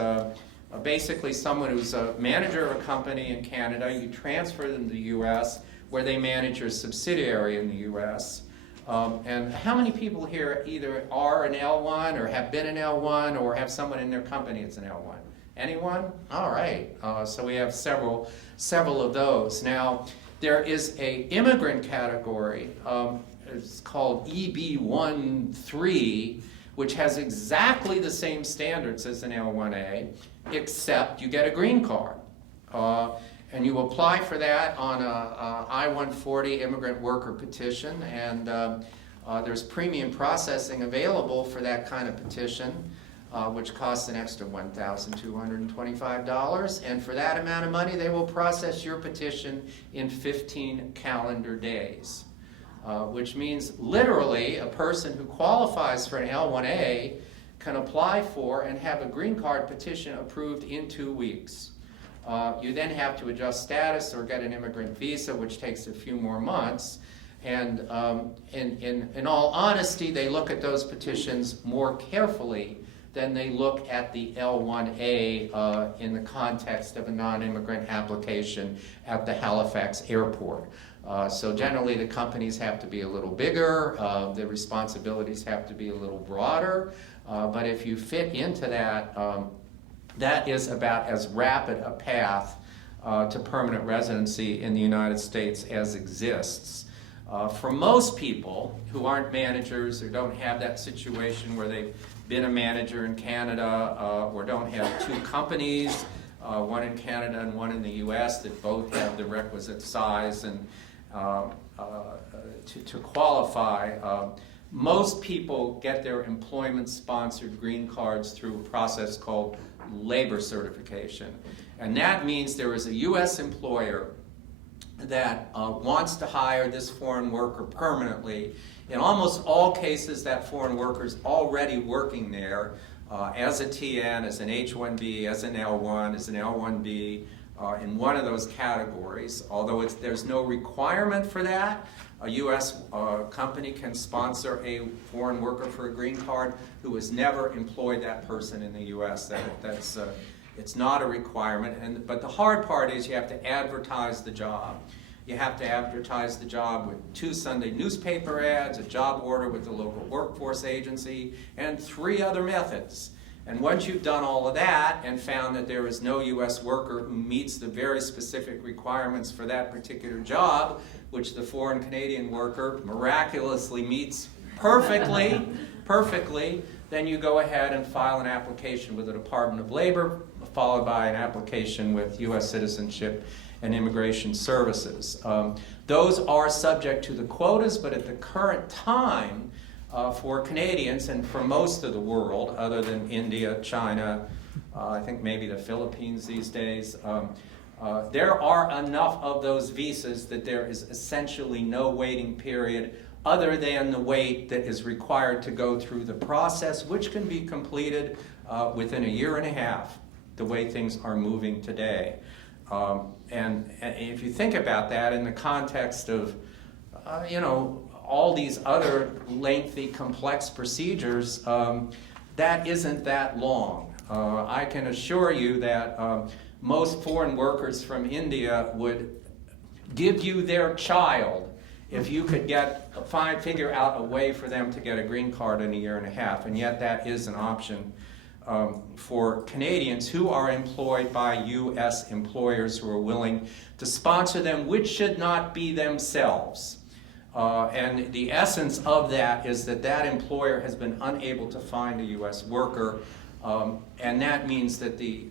basically someone who's a manager of a company in Canada. You transfer them to the U.S., where they manage your subsidiary in the U.S. And how many people here either are an L1 or have been an L1 or have someone in their company that's an L1? Anyone? All right. So we have several of those. Now, there is an immigrant category. It's called EB13, which has exactly the same standards as an L1A, except you get a green card. And you apply for that on a I-140 immigrant worker petition, and there's premium processing available for that kind of petition, which costs an extra $1,225. And for that amount of money, they will process your petition in 15 calendar days, which means literally a person who qualifies for an L1A can apply for and have a green card petition approved in 2 weeks. You then have to adjust status or get an immigrant visa, which takes a few more months. And in all honesty, they look at those petitions more carefully than they look at the L1A in the context of a non-immigrant application at the Halifax airport. So generally, the companies have to be a little bigger, the responsibilities have to be a little broader, but if you fit into that, that is about as rapid a path to permanent residency in the United States as exists. For most people who aren't managers or don't have that situation where they've been a manager in Canada or don't have two companies, one in Canada and one in the US, that both have the requisite size and to qualify, most people get their employment-sponsored green cards through a process called labor certification. And that means there is a US employer that wants to hire this foreign worker permanently. In almost all cases, that foreign worker is already working there as a TN, as an H-1B, as an L-1, as an L-1B, in one of those categories. Although there's no requirement for that, a U.S. Company can sponsor a foreign worker for a green card who has never employed that person in the U.S. It's not a requirement, but the hard part is you have to advertise the job. You have to advertise the job with 2 Sunday newspaper ads, a job order with the local workforce agency, and 3 other methods. And once you've done all of that and found that there is no U.S. worker who meets the very specific requirements for that particular job, which the foreign Canadian worker miraculously meets perfectly, then you go ahead and file an application with the Department of Labor, followed by an application with U.S. Citizenship and Immigration Services. Those are subject to the quotas, but at the current time, for Canadians and for most of the world, other than India, China, I think maybe the Philippines these days, there are enough of those visas that there is essentially no waiting period other than the wait that is required to go through the process, which can be completed within a year and a half, the way things are moving today. And if you think about that in the context of, all these other lengthy, complex procedures, that isn't that long. I can assure you that most foreign workers from India would give you their child if you could figure out a way for them to get a green card in a year and a half, and yet that is an option for Canadians who are employed by U.S. employers who are willing to sponsor them, which should not be themselves. And the essence of that is that employer has been unable to find a U.S. worker, and that means that the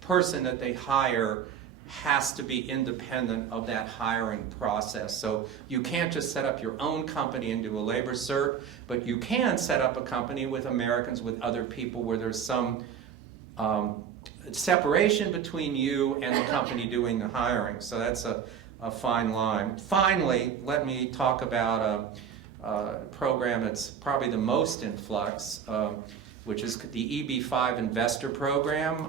person that they hire has to be independent of that hiring process. So you can't just set up your own company and do a labor cert, but you can set up a company with Americans, with other people, where there's some separation between you and the company doing the hiring. So that's a fine line. Finally, let me talk about a program that's probably the most in flux, which is the EB-5 Investor Program.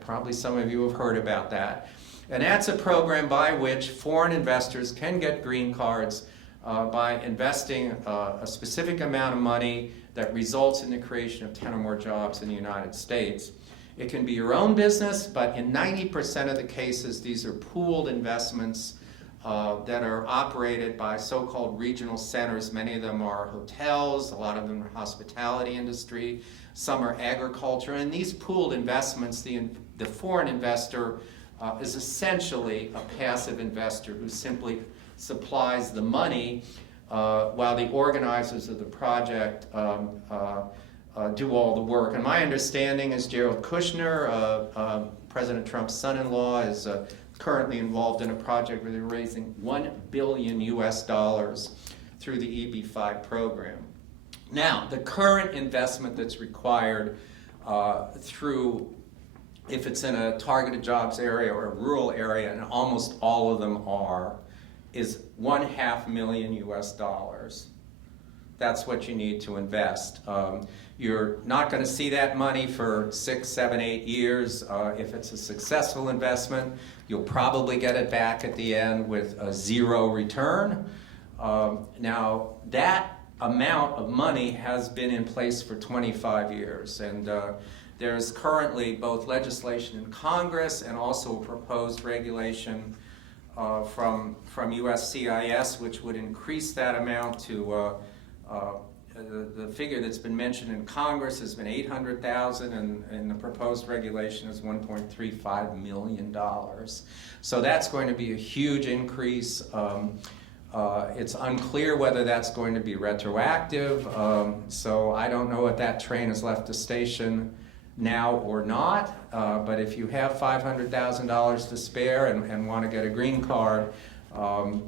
Probably some of you have heard about that. And that's a program by which foreign investors can get green cards by investing a specific amount of money that results in the creation of 10 or more jobs in the United States. It can be your own business, but in 90% of the cases, these are pooled investments that are operated by so-called regional centers. Many of them are hotels, a lot of them are hospitality industry, some are agriculture. And these pooled investments, the foreign investor is essentially a passive investor who simply supplies the money while the organizers of the project do all the work. And my understanding is Jared Kushner, President Trump's son-in-law, is currently involved in a project where they're raising $1 billion through the EB-5 program. Now, the current investment that's required through, if it's in a targeted jobs area or a rural area, and almost all of them are, is $500,000. That's what you need to invest. You're not going to see that money for 6, 7, 8 years. If it's a successful investment, you'll probably get it back at the end with a 0 return. Now, that amount of money has been in place for 25 years, and there's currently both legislation in Congress and also a proposed regulation from USCIS, which would increase that amount to the figure that's been mentioned in Congress has been 800,000, and the proposed regulation is $1.35 million. So that's going to be a huge increase. It's unclear whether that's going to be retroactive, so I don't know if that train has left the station now or not, but if you have $500,000 to spare and want to get a green card,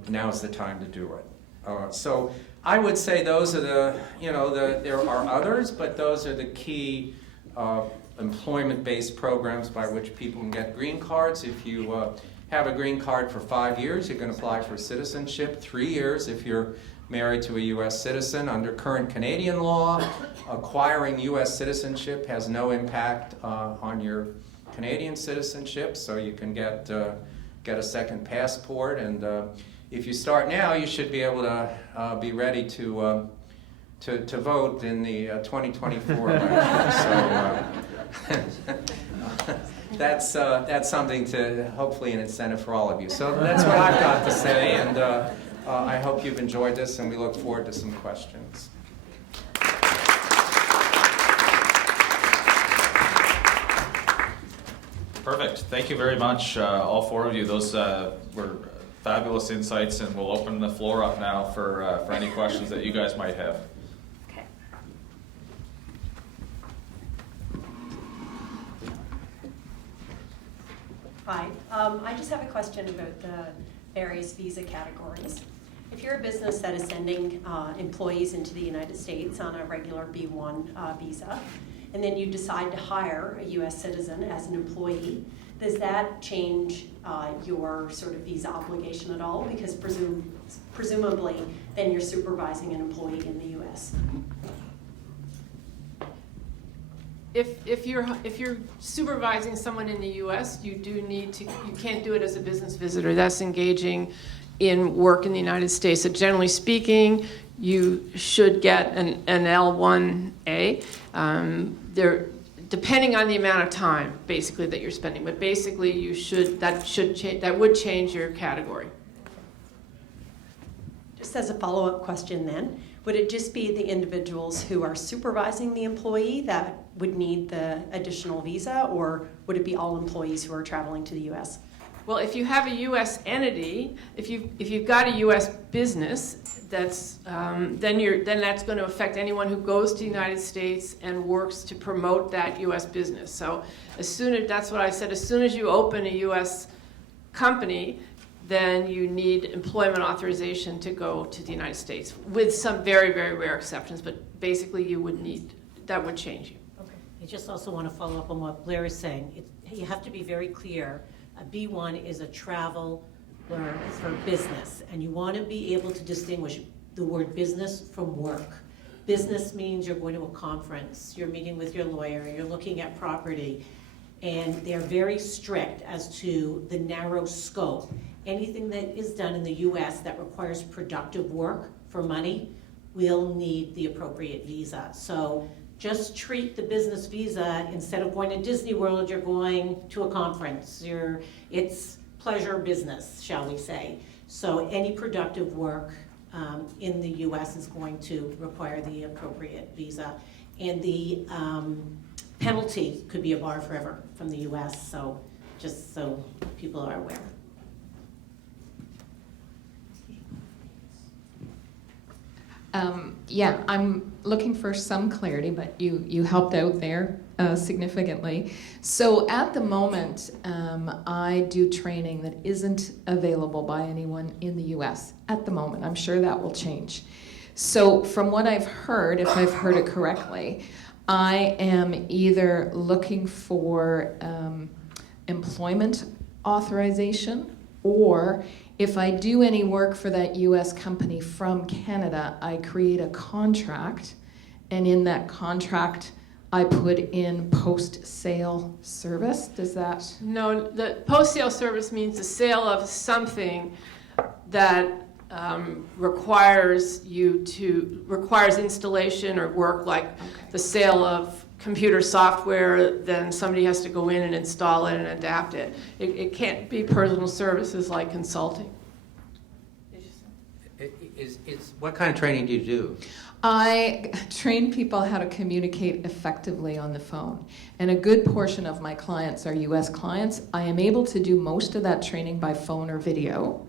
now's the time to do it. So I would say those are there are others, but those are the key employment-based programs by which people can get green cards. If you have a green card for 5 years, you can apply for citizenship. 3 years if you're married to a U.S. citizen. Under current Canadian law, acquiring U.S. citizenship has no impact on your Canadian citizenship, so you can get a second passport. And if you start now, you should be able to be ready to vote in the 2024 election. So that's something to hopefully an incentive for all of you. So that's what I've got to say, and I hope you've enjoyed this, and we look forward to some questions. Perfect. Thank you very much, all four of you. Those were fabulous insights, and we'll open the floor up now for any questions that you guys might have. Okay. Hi. I just have a question about the various visa categories. If you're a business that is sending employees into the United States on a regular B1 visa, and then you decide to hire a U.S. citizen as an employee, does that change your sort of visa obligation at all? Because presumably, then you're supervising an employee in the U.S. If you're supervising someone in the U.S., you can't do it as a business visitor. That's engaging in work in the United States. So generally speaking, you should get an L1A. Depending on the amount of time, basically, that you're spending. But basically, that would change your category. Just as a follow-up question then, would it just be the individuals who are supervising the employee that would need the additional visa, or would it be all employees who are traveling to the U.S.? Well, if you have a U.S. entity, if you've got a U.S. business, then that's going to affect anyone who goes to the United States and works to promote that U.S. business. So that's what I said. As soon as you open a U.S. company, then you need employment authorization to go to the United States, with some very, very rare exceptions. But basically, that would change you. Okay. I just also want to follow up on what Blair is saying. You have to be very clear. A B1 is a traveler for business, and you want to be able to distinguish the word business from work. Business means you're going to a conference, you're meeting with your lawyer, you're looking at property, and they're very strict as to the narrow scope. Anything that is done in the U.S. that requires productive work for money will need the appropriate visa. So just treat the business visa, instead of going to Disney World, you're going to a conference. It's pleasure business, shall we say. So any productive work in the U.S. is going to require the appropriate visa. And the penalty could be a bar forever from the U.S., so just so people are aware. Yeah, I'm looking for some clarity, but you helped out there significantly. So at the moment, I do training that isn't available by anyone in the U.S. at the moment. I'm sure that will change. So from what I've heard, if I've heard it correctly, I am either looking for employment authorization, or if I do any work for that U.S. company from Canada, I create a contract, and in that contract, I put in post-sale service. Does that? No, the post-sale service means the sale of something that requires installation or work, like the sale of computer software. Then somebody has to go in and install it and adapt it. It can't be personal services like consulting. What kind of training do you do? I train people how to communicate effectively on the phone. And a good portion of my clients are US clients. I am able to do most of that training by phone or video,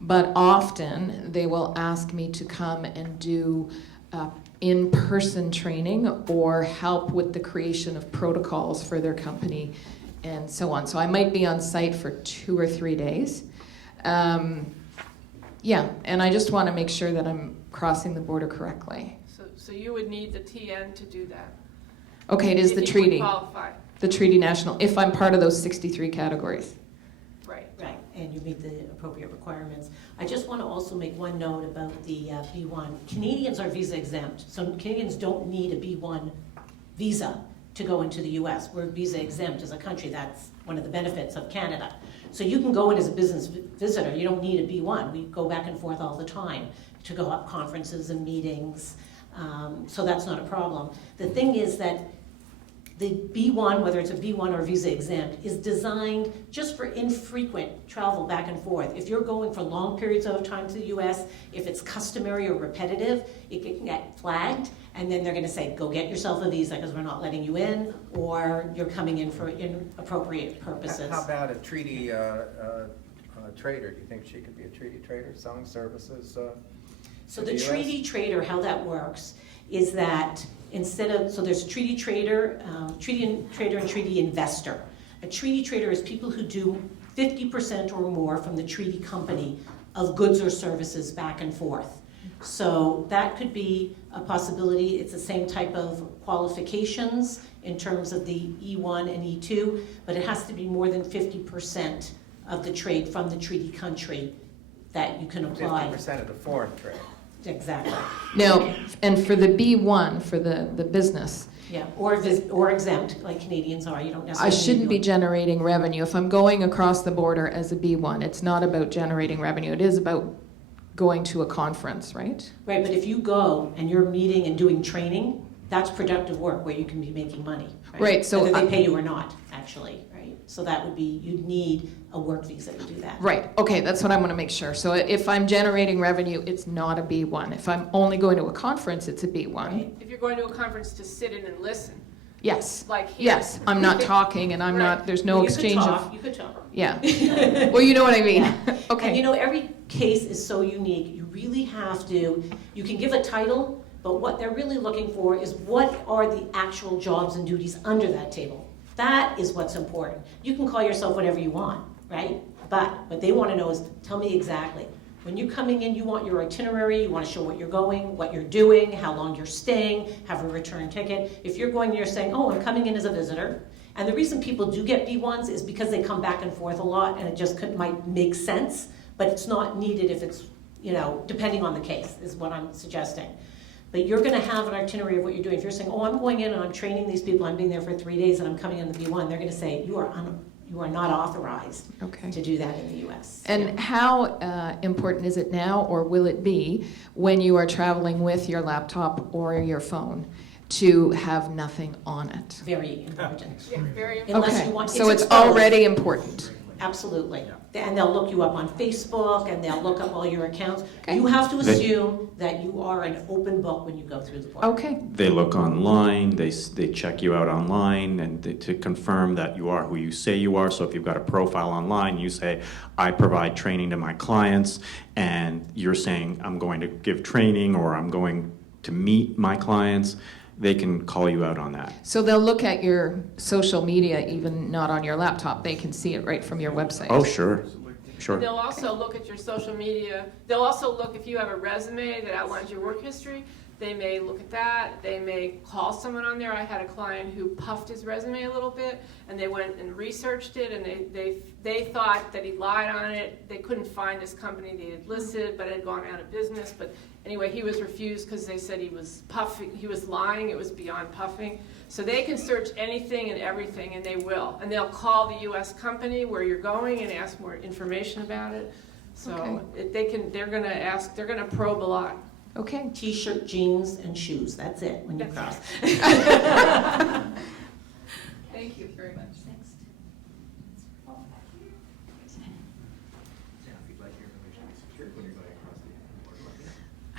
but often they will ask me to come and do in-person training or help with the creation of protocols for their company and so on. So I might be on site for 2 or 3 days. Yeah, and I just want to make sure that I'm crossing the border correctly. So you would need the TN to do that? Okay, it is the If you would treaty, qualify. the treaty national, if I'm part of those 63 categories. Right. Right, and you meet the appropriate requirements. I just want to also make one note about the B1. Canadians are visa exempt, so Canadians don't need a B1 visa to go into the US. We're visa exempt as a country. That's one of the benefits of Canada. So you can go in as a business visitor. You don't need a B1. We go back and forth all the time to go up conferences and meetings. So that's not a problem. The thing is that the B1, whether it's a B1 or visa exempt, is designed just for infrequent travel back and forth. If you're going for long periods of time to the US, if it's customary or repetitive, it can get flagged, and then they're gonna say, go get yourself a visa because we're not letting you in, or you're coming in for inappropriate purposes. How about a treaty trader? Do you think she could be a treaty trader selling services? So in the US? treaty trader, how that works is that instead of, so there's treaty trader and treaty investor. A treaty trader is people who do 50% or more from the treaty company of goods or services back and forth. So that could be a possibility. It's the same type of qualifications in terms of the E1 and E2, but it has to be more than 50% of the trade from the treaty country that you can apply. 50% of the foreign trade. Exactly. Now, and for the B1, for the business, Yeah, or exempt, like Canadians are, you don't necessarily. I shouldn't be need to generating revenue. If I'm going across the border as a B1, it's not about generating revenue. It is about going to a conference, right? go- Right, but if you go and you're meeting and doing training, that's productive work where you can be making money. Right, so whether I- they pay you or not, actually, right? So that would be, you'd need a work visa to do that. Right, okay, that's what I want to make sure. So if I'm generating revenue, it's not a B1. If I'm only going to a conference, it's a B1. Right. If you're going to a conference to sit in and listen, Yes, like here. yes, I'm not talking and I'm not, there's no You could exchange talk, of, You could talk. yeah. Well, you know what I mean. Yeah. And you Okay, know, every case is so unique, you really have to, you can give a title, but what they're really looking for is what are the actual jobs and duties under that table. That is what's important. You can call yourself whatever you want, right? But what they want to know is, tell me exactly. When you're coming in, you want your itinerary, you want to show what you're going, what you're doing, how long you're staying, have a return ticket. If you're going and you're saying, oh, I'm coming in as a visitor, and the reason people do get B1s is because they come back and forth a lot, and it just might make sense, but it's not needed if it's, you know, depending on the case, is what I'm suggesting. But you're going to have an itinerary of what you're doing. If you're saying, oh, I'm going in and I'm training these people, I'm being there for 3 days, and I'm coming in the B1, they're going to say, you are not authorized okay. to do that in the US. And how important is it now, or will it be, when you are traveling with your laptop or your phone, to have nothing on it? Very important. Yeah, very Unless Okay, you want, so it's exposed. already important. Absolutely. And they'll look you up on Facebook, and they'll look up all your accounts. Okay. You have to They- assume that you are an open book when you go through the border. Okay, They look online, they check you out online, and to confirm that you are who you say you are. So if you've got a profile online, you say, I provide training to my clients, and you're saying, I'm going to give training, or I'm going to meet my clients, they can call you out on that. so they'll look at your social media, even not on your laptop. They can see it right from your website. Oh, sure, sure. They'll also look at your social media. They'll also look, if you have a resume that outlines your work history, they may look at that. They may call someone on there. I had a client who puffed his resume a little bit, and they went and researched it, and they thought that he lied on it. They couldn't find his company they had listed, but it had gone out of business. But anyway, he was refused because they said he was puffing, he was lying. It was beyond puffing. So they can search anything and everything, and they will. And they'll call the U.S. company where you're going and ask more information about it. So they're gonna probe a lot. Okay. T-shirt, jeans, and shoes, that's it when you cross. Thank you very much.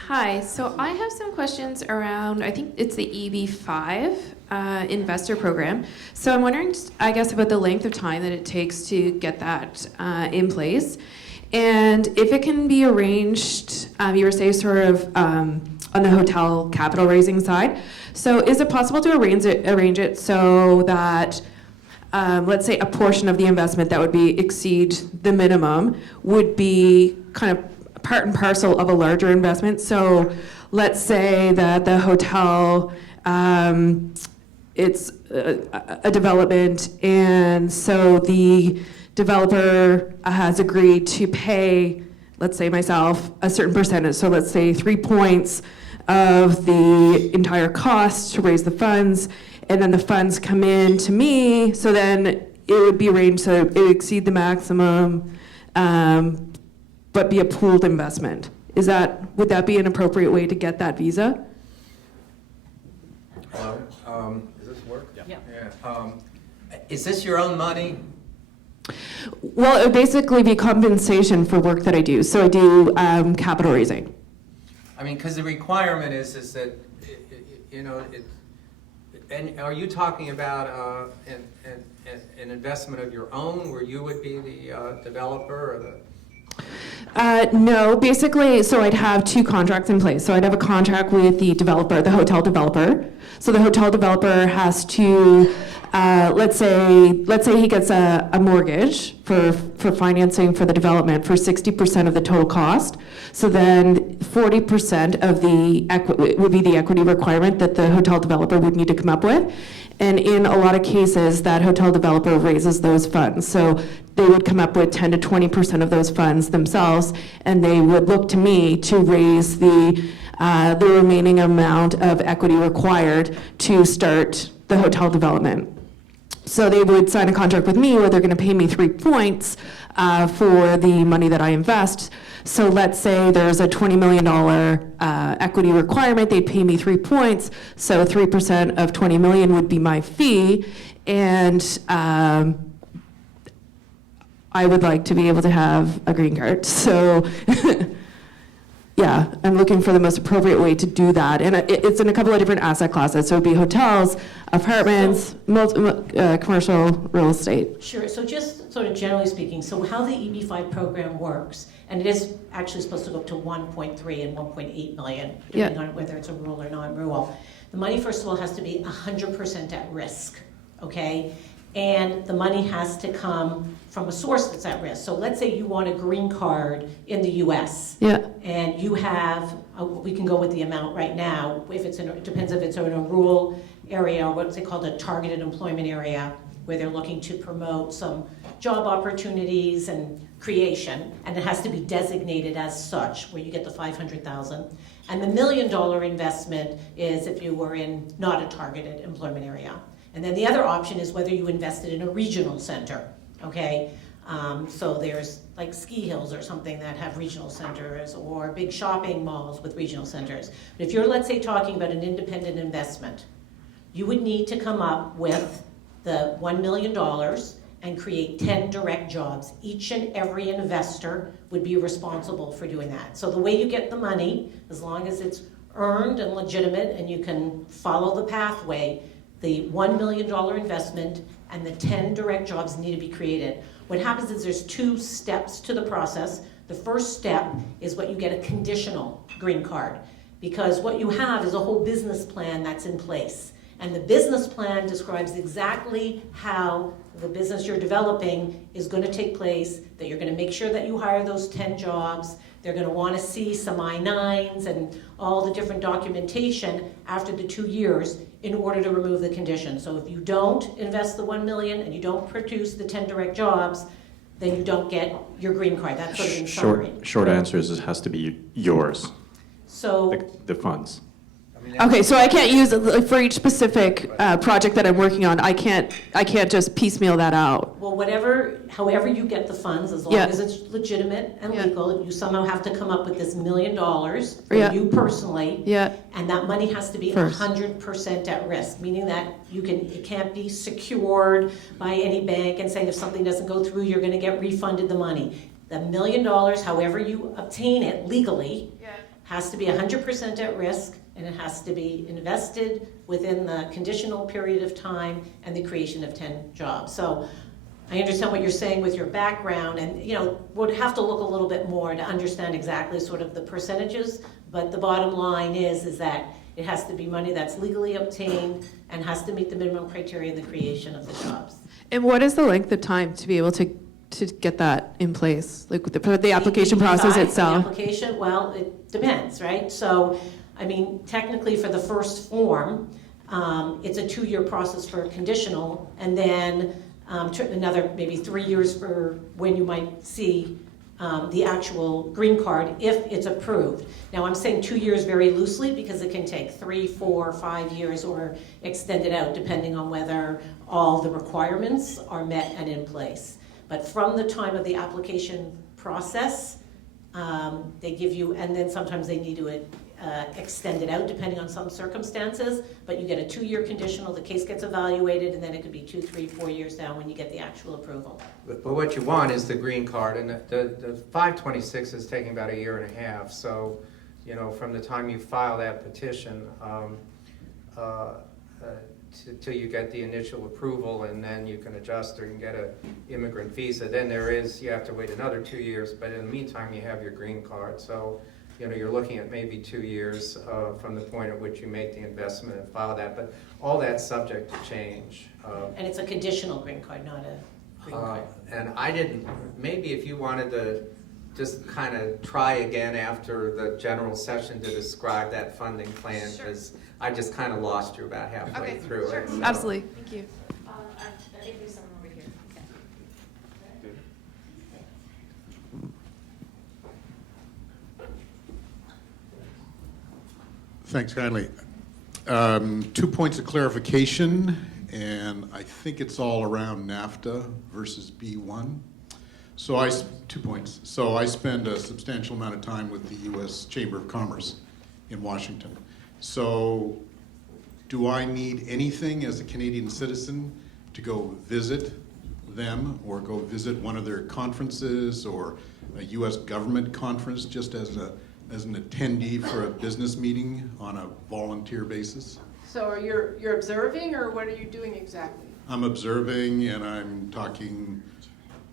Hi, so I have some questions around, I think it's the EB5 investor program. So I'm wondering, I guess, about the length of time that it takes to get that in place. And if it can be arranged, you were saying sort of on the hotel capital raising side. So is it possible to arrange it so that, let's say, a portion of the investment that would exceed the minimum would be kind of part and parcel of a larger investment? So let's say that the hotel, it's a development, and so the developer has agreed to pay, let's say myself, a certain percentage. So let's say 3 points of the entire cost to raise the funds, and then the funds come in to me, so then it would be arranged so it would exceed the maximum, but be a pooled investment. Would that be an appropriate way to get that visa? Hello, does this work? Yeah. Is this your own money? Well, it would basically be compensation for work that I do. So I do capital raising. I mean, because the requirement is that, and are you talking about an investment of your own where you would be the developer or the? No, basically, so I'd have 2 contracts in place. So I'd have a contract with the developer, the hotel developer. So the hotel developer has to, let's say he gets a mortgage for financing for the development for 60% of the total cost. So then 40% of the would be the equity requirement that the hotel developer would need to come up with. And in a lot of cases, that hotel developer raises those funds. So they would come up with 10 to 20% of those funds themselves, and they would look to me to raise the remaining amount of equity required to start the hotel development. So they would sign a contract with me where they're going to pay me 3 points for the money that I invest. So let's say there's a $20 million equity requirement, they'd pay me 3 points, so 3% of 20 million would be my fee, and I would like to be able to have a green card. So yeah, I'm looking for the most appropriate way to do that. And it's in a couple of different asset classes. So it would be hotels, apartments, commercial real estate. Sure, so just sort of generally speaking, so how the EB5 program works, and it is actually supposed to go up to 1.3 and 1.8 million, depending on whether it's a rural or non-rural. The money, first of all, has to be 100% at risk, okay? And the money has to come from a source that's at risk. So let's say you want a green card in the US. Yeah. And you have, we can go with the amount right now, if it's it depends if it's in a rural area or what's called a targeted employment area, where they're looking to promote some job opportunities and creation, and it has to be designated as such, where you get the 500,000. And the $1 million investment is if you were in not a targeted employment area. And then the other option is whether you invested in a regional center, okay? So there's like ski hills or something that have regional centers, or big shopping malls with regional centers. But if you're, let's say, talking about an independent investment, you would need to come up with the $1 million and create 10 direct jobs. Each and every investor would be responsible for doing that. So the way you get the money, as long as it's earned and legitimate and you can follow the pathway, the $1 million investment and the 10 direct jobs need to be created. What happens is there's 2 steps to the process. The first step is what you get a conditional green card, because what you have is a whole business plan that's in place. And the business plan describes exactly how the business you're developing is going to take place, that you're going to make sure that you hire those 10 jobs. They're going to want to see some I-9s and all the different documentation after the 2 years in order to remove the condition. So if you don't invest the 1 million and you don't produce the 10 direct jobs, then you don't get your green card. That's sort of in summary. Short answer is it has to be yours, So the funds. Okay, so I can't use it for each specific project that I'm working on. I can't just piecemeal that out. well, however you get the funds, as long as it's legitimate and legal, you somehow have to come up with this $1 million for you personally. Yeah. And that money has to be 100% at risk, meaning that it can't be secured by any bank and saying if something doesn't go through, you're going to get refunded the money. The $1 million, however you obtain it legally, has to be 100% at risk, and it has to be invested within the conditional period of time and the creation of 10 jobs. So I understand what you're saying with your background, and would have to look a little bit more to understand exactly sort of the percentages, but the bottom line is that it has to be money that's legally obtained and has to meet the minimum criteria of the creation of the jobs. And what is the length of time to be able to get that in place, like with the application process itself? The application, well, it depends, right? So, I mean, technically for the first form, it's a 2-year process for conditional, and then another maybe 3 years for when you might see the actual green card if it's approved. Now, I'm saying 2 years very loosely because it can take 3, 4, 5 years or extend it out depending on whether all the requirements are met and in place. But from the time of the application process, they give you, and then sometimes they need to extend it out depending on some circumstances, but you get a 2-year conditional, the case gets evaluated, and then it could be 2, 3, 4 years down when you get the actual approval. But what you want is the green card, and the 526 is taking about 1.5 years. So, from the time you file that petition till you get the initial approval, and then you can adjust or you can get an immigrant visa. Then you have to wait another 2 years, but in the meantime you have your green card. So, you're looking at maybe 2 years from the point at which you make the investment and file that, but all that's subject to change. And it's a conditional green card, not a green card. And maybe if you wanted to just kind of try again after the general session to describe that funding plan, because I just kind of lost you about halfway through it. So. Absolutely. Thank you. I think there's someone over here. Thanks kindly. 2 points of clarification, and I think it's all around NAFTA versus B1. So 2 points. So I spend a substantial amount of time with the U.S. Chamber of Commerce in Washington. So do I need anything as a Canadian citizen to go visit them or go visit one of their conferences or a U.S. government conference just as an attendee for a business meeting on a volunteer basis? So you're observing, or what are you doing exactly? I'm observing and I'm talking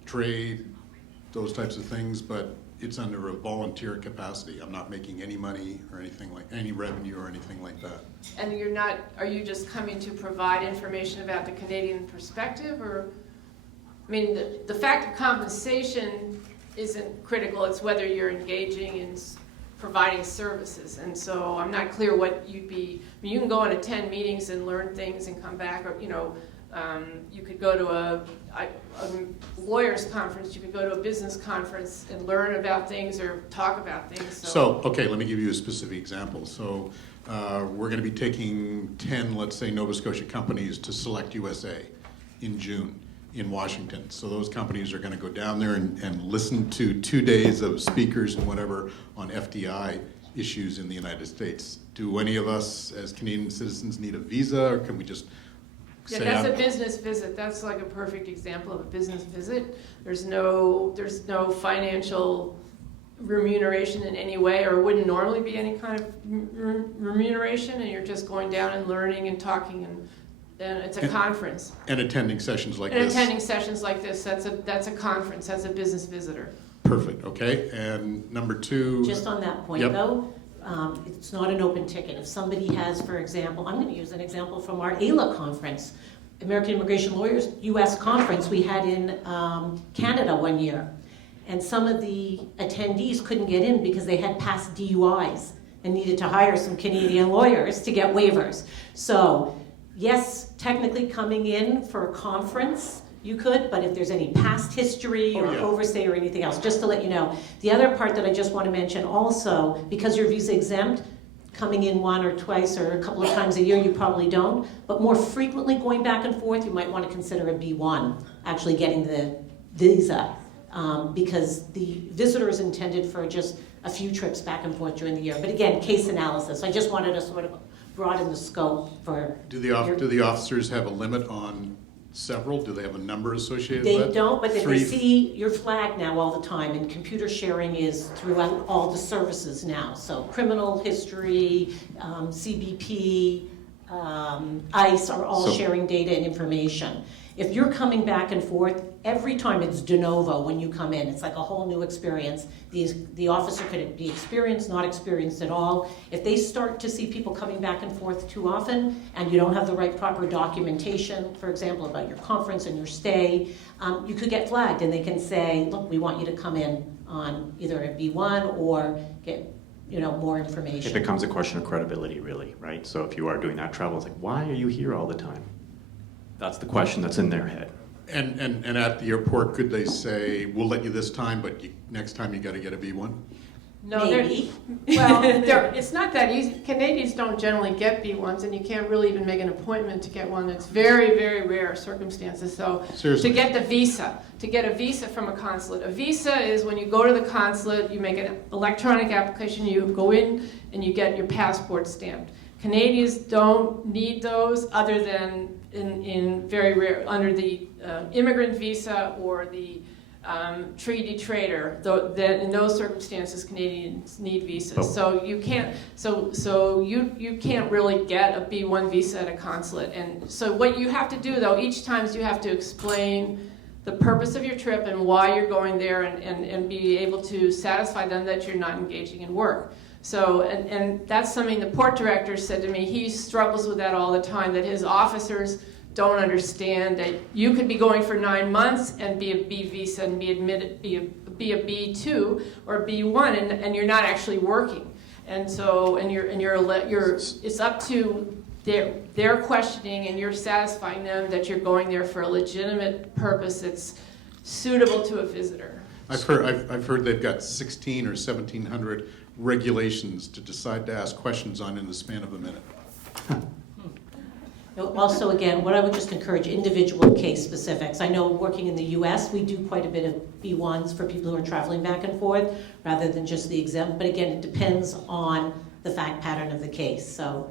trade, those types of things, but it's under a volunteer capacity. I'm not making any money or any revenue or anything like that. And are you just coming to provide information about the Canadian perspective, or, I mean, the fact of compensation isn't critical, it's whether you're engaging in providing services. And so I'm not clear what you'd be, I mean, you can go and attend meetings and learn things and come back, or, you could go to a lawyer's conference, you could go to a business conference and learn about things or talk about things. So okay, let me give you a specific example. So we're going to be taking 10, let's say, Nova Scotia companies to Select USA in June in Washington. So those companies are going to go down there and listen to 2 days of speakers and whatever on FDI issues in the United States. Do any of us as Canadian citizens need a visa, or can we just Yeah, that's a business visit. That's like a perfect example of a business visit. There's no financial remuneration in any way, or wouldn't normally be any kind of remuneration, and you're just going down and learning and talking, and it's a conference. And attending sessions like this. And attending sessions like this, that's a conference, that's a business visitor. Perfect, okay. And number 2. Just on that point, Yep. though, it's not an open ticket. If somebody has, for example, I'm going to use an example from our AILA conference, American Immigration Lawyers U.S. conference we had in Canada one year. And some of the attendees couldn't get in because they had past DUIs and needed to hire some Canadian lawyers to get waivers. So, yes, technically coming in for a conference, you could, but if there's any past history or oversight or anything else, just to let you know. The other part that I just want to mention also, because you're visa exempt, coming in 1 or twice or a couple of times a year, you probably don't, but more frequently going back and forth, you might want to consider a B1, actually getting the visa, because the visitor is intended for just a few trips back and forth during the year. But again, case analysis. I just wanted to sort of broaden the scope for... Do the officers have a limit on Several? Do they have a number associated They with that? don't, but they Three? see your flag now all the time, and computer sharing is throughout all the services now. So criminal history, CBP, ICE are all So- sharing data and information. If you're coming back and forth, every time it's de novo when you come in. It's like a whole new experience. The officer could be experienced, not experienced at all. If they start to see people coming back and forth too often, and you don't have the right proper documentation, for example, about your conference and your stay, you could get flagged, and they can say, look, we want you to come in on either a B1 or get more information. It becomes a question of credibility, really, right? So if you are doing that travel, it's like, why are you here all the time? That's the question that's in their head. And at the airport, could they say, we'll let you this time, but next time you got to get a B1? No, Maybe. well, it's not that easy. Canadians don't generally get B1s, and you can't really even make an appointment to get one. It's very, very rare circumstances. So Seriously. to get a visa from a consulate. A visa is when you go to the consulate, you make an electronic application, you go in, and you get your passport stamped. Canadians don't need those other than in very rare, under the immigrant visa or the treaty trader. In those circumstances, Canadians need visas. Oh. So you can't. So you can't really get a B1 visa at a consulate. And so what you have to do though, each time you have to explain the purpose of your trip and why you're going there, and be able to satisfy them that you're not engaging in work. So, and that's something the port director said to me. He struggles with that all the time, that his officers don't understand that you could be going for 9 months and be a B visa and be admitted, be a B2 or a B1, and you're not actually working. And so, it's up to their questioning, and you're satisfying them that you're going there for a legitimate purpose that's suitable to a visitor. I've heard they've got 1,600 or 1,700 regulations to decide to ask questions on in the span of a minute. Also, again, what I would just encourage, individual case specifics. I know working in the US, we do quite a bit of B1s for people who are traveling back and forth, rather than just the exempt. But again, it depends on the fact pattern of the case. So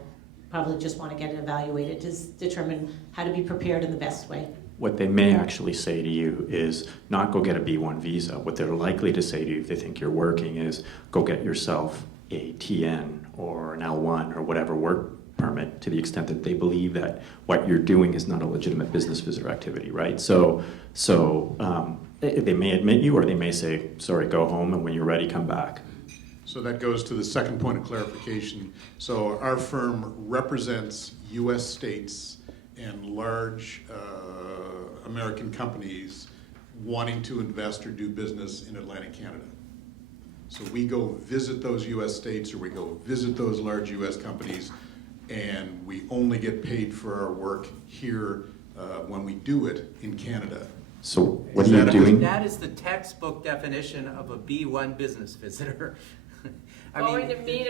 probably just want to get it evaluated to determine how to be prepared in the best way. What they may actually say to you is not go get a B1 visa. What they're likely to say to you if they think you're working is go get yourself a TN or an L1 or whatever work permit, to the extent that they believe that what you're doing is not a legitimate business visitor activity, right? So they may admit you, or they may say, sorry, go home, and when you're ready, come back. So that goes to the second point of clarification. So our firm represents U.S. states and large American companies wanting to invest or do business in Atlantic Canada. So we go visit those U.S. states, or we go visit those large U.S. companies, and we only get paid for our work here when we do it in Canada. So what are you doing? That is the textbook definition of a B1 business visitor. Going to meet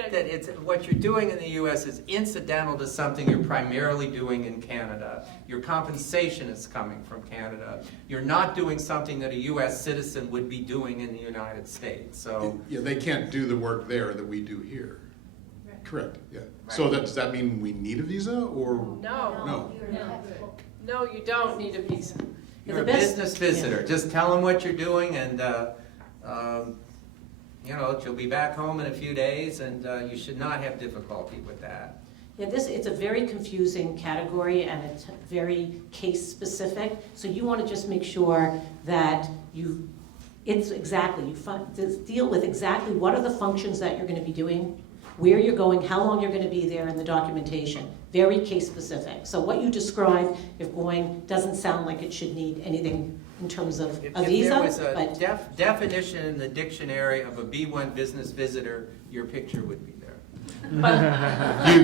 what you're doing in the U.S. is incidental to something you're primarily doing in Canada. Your compensation is coming from Canada. You're not doing something that a U.S. citizen would be doing in the United States. So Yeah, they can't do the work there that we do here. Right. Correct, yeah. Right. So does that mean we need a visa, or? No, you don't need a visa. you're a business visitor. Just tell them what you're doing, and you'll be back home in a few days, and you should not have difficulty with that. Yeah, it's a very confusing category, and it's very case specific. So you want to just make sure that you deal with exactly what are the functions that you're going to be doing, where you're going, how long you're going to be there, and the documentation. Very case specific. So what you described, if going, doesn't sound like it should need anything in terms of a visa. If there was a but definition in the dictionary of a B1 business visitor, your picture would be there.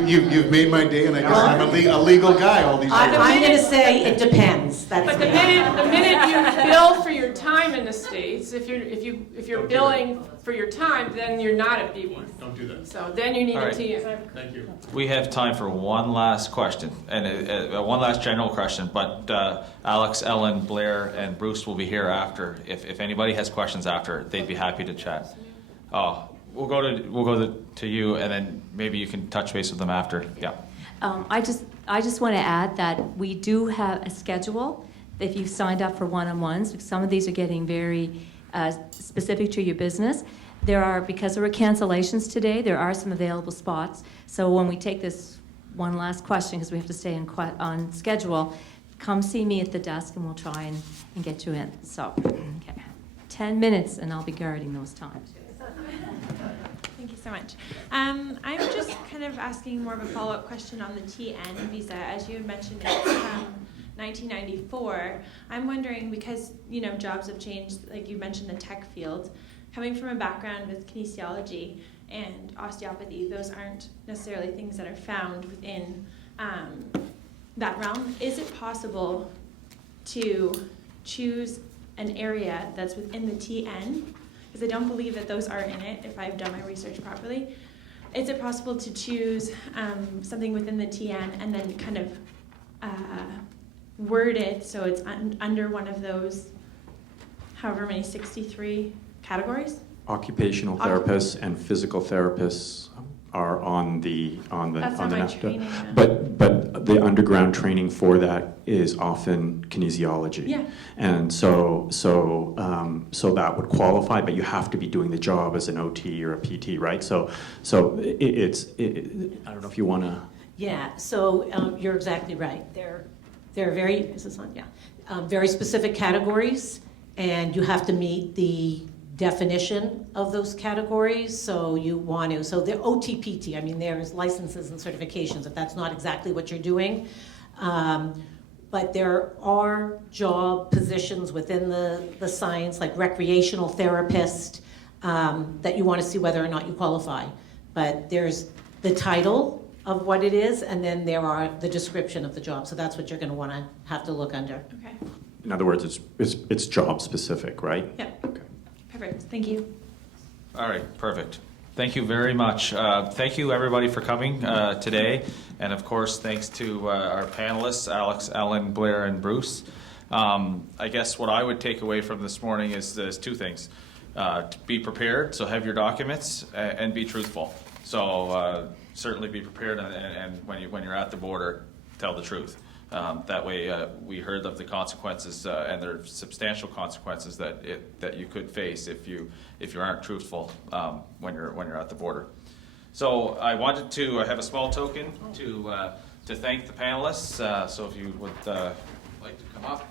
You've made my day, and I guess I'm a legal guy all these years. I'm going to say it depends. That's But the me. minute you bill for your time in the States, if you're billing for your time, then you're not a B1. Don't do that. So then you need All a right. TN. Thank you. We have time for one last question, and one last general question, but Alex, Ellen, Blair, and Bruce will be here after. If anybody has questions after, they'd be happy to chat. Oh, we'll go to you, and then maybe you can touch base with them after. Yeah. I just want to add that we do have a schedule if you've signed up for one-on-ones, because some of these are getting very specific to your business. There are, because there were cancellations today, there are some available spots. So when we take this one last question, because we have to stay on schedule, come see me at the desk and we'll try and get you in. So, okay. 10 minutes and I'll be guarding those times. Thank you so much. I'm just kind of asking more of a follow-up question on the TN visa. As you had mentioned, it's from 1994. I'm wondering, because jobs have changed, like you mentioned the tech field, coming from a background with kinesiology and osteopathy, those aren't necessarily things that are found within that realm. Is it possible to choose an area that's within the TN? Because I don't believe that those are in it, if I've done my research properly. Is it possible to choose something within the TN and then kind of word it so it's under one of those, however many, 63 categories? Occupational therapists and physical therapists are on the That's on my NAFTA. training, yeah. But the underground training for that is often kinesiology. Yeah. And so that would qualify, but you have to be doing the job as an OT or a PT, right? So it's I don't know if you want to. Yeah, so you're exactly right. They're very, is this on? Yeah. Very specific categories, and you have to meet the definition of those categories, so you want to, so the OTPT, I mean, there's licenses and certifications if that's not exactly what you're doing, but there are job positions within the science, like recreational therapist, that you want to see whether or not you qualify. But there's the title of what it is, and then there are the description of the job, so that's what you're going to want to have to look under. Okay. In other words, it's job specific, right? Yeah. Okay. Perfect. Thank you. All right, perfect. Thank you very much. Thank you, everybody, for coming today. And, of course, thanks to our panelists, Alex, Ellen, Blair, and Bruce. I guess what I would take away from this morning is two things. To be prepared, so have your documents, and be truthful. So certainly be prepared, and when you're at the border, tell the truth. That way, we heard of the consequences, and there are substantial consequences that you could face if you aren't truthful when you're at the border. So I wanted to have a small token to thank the panelists. So if you would like to come up.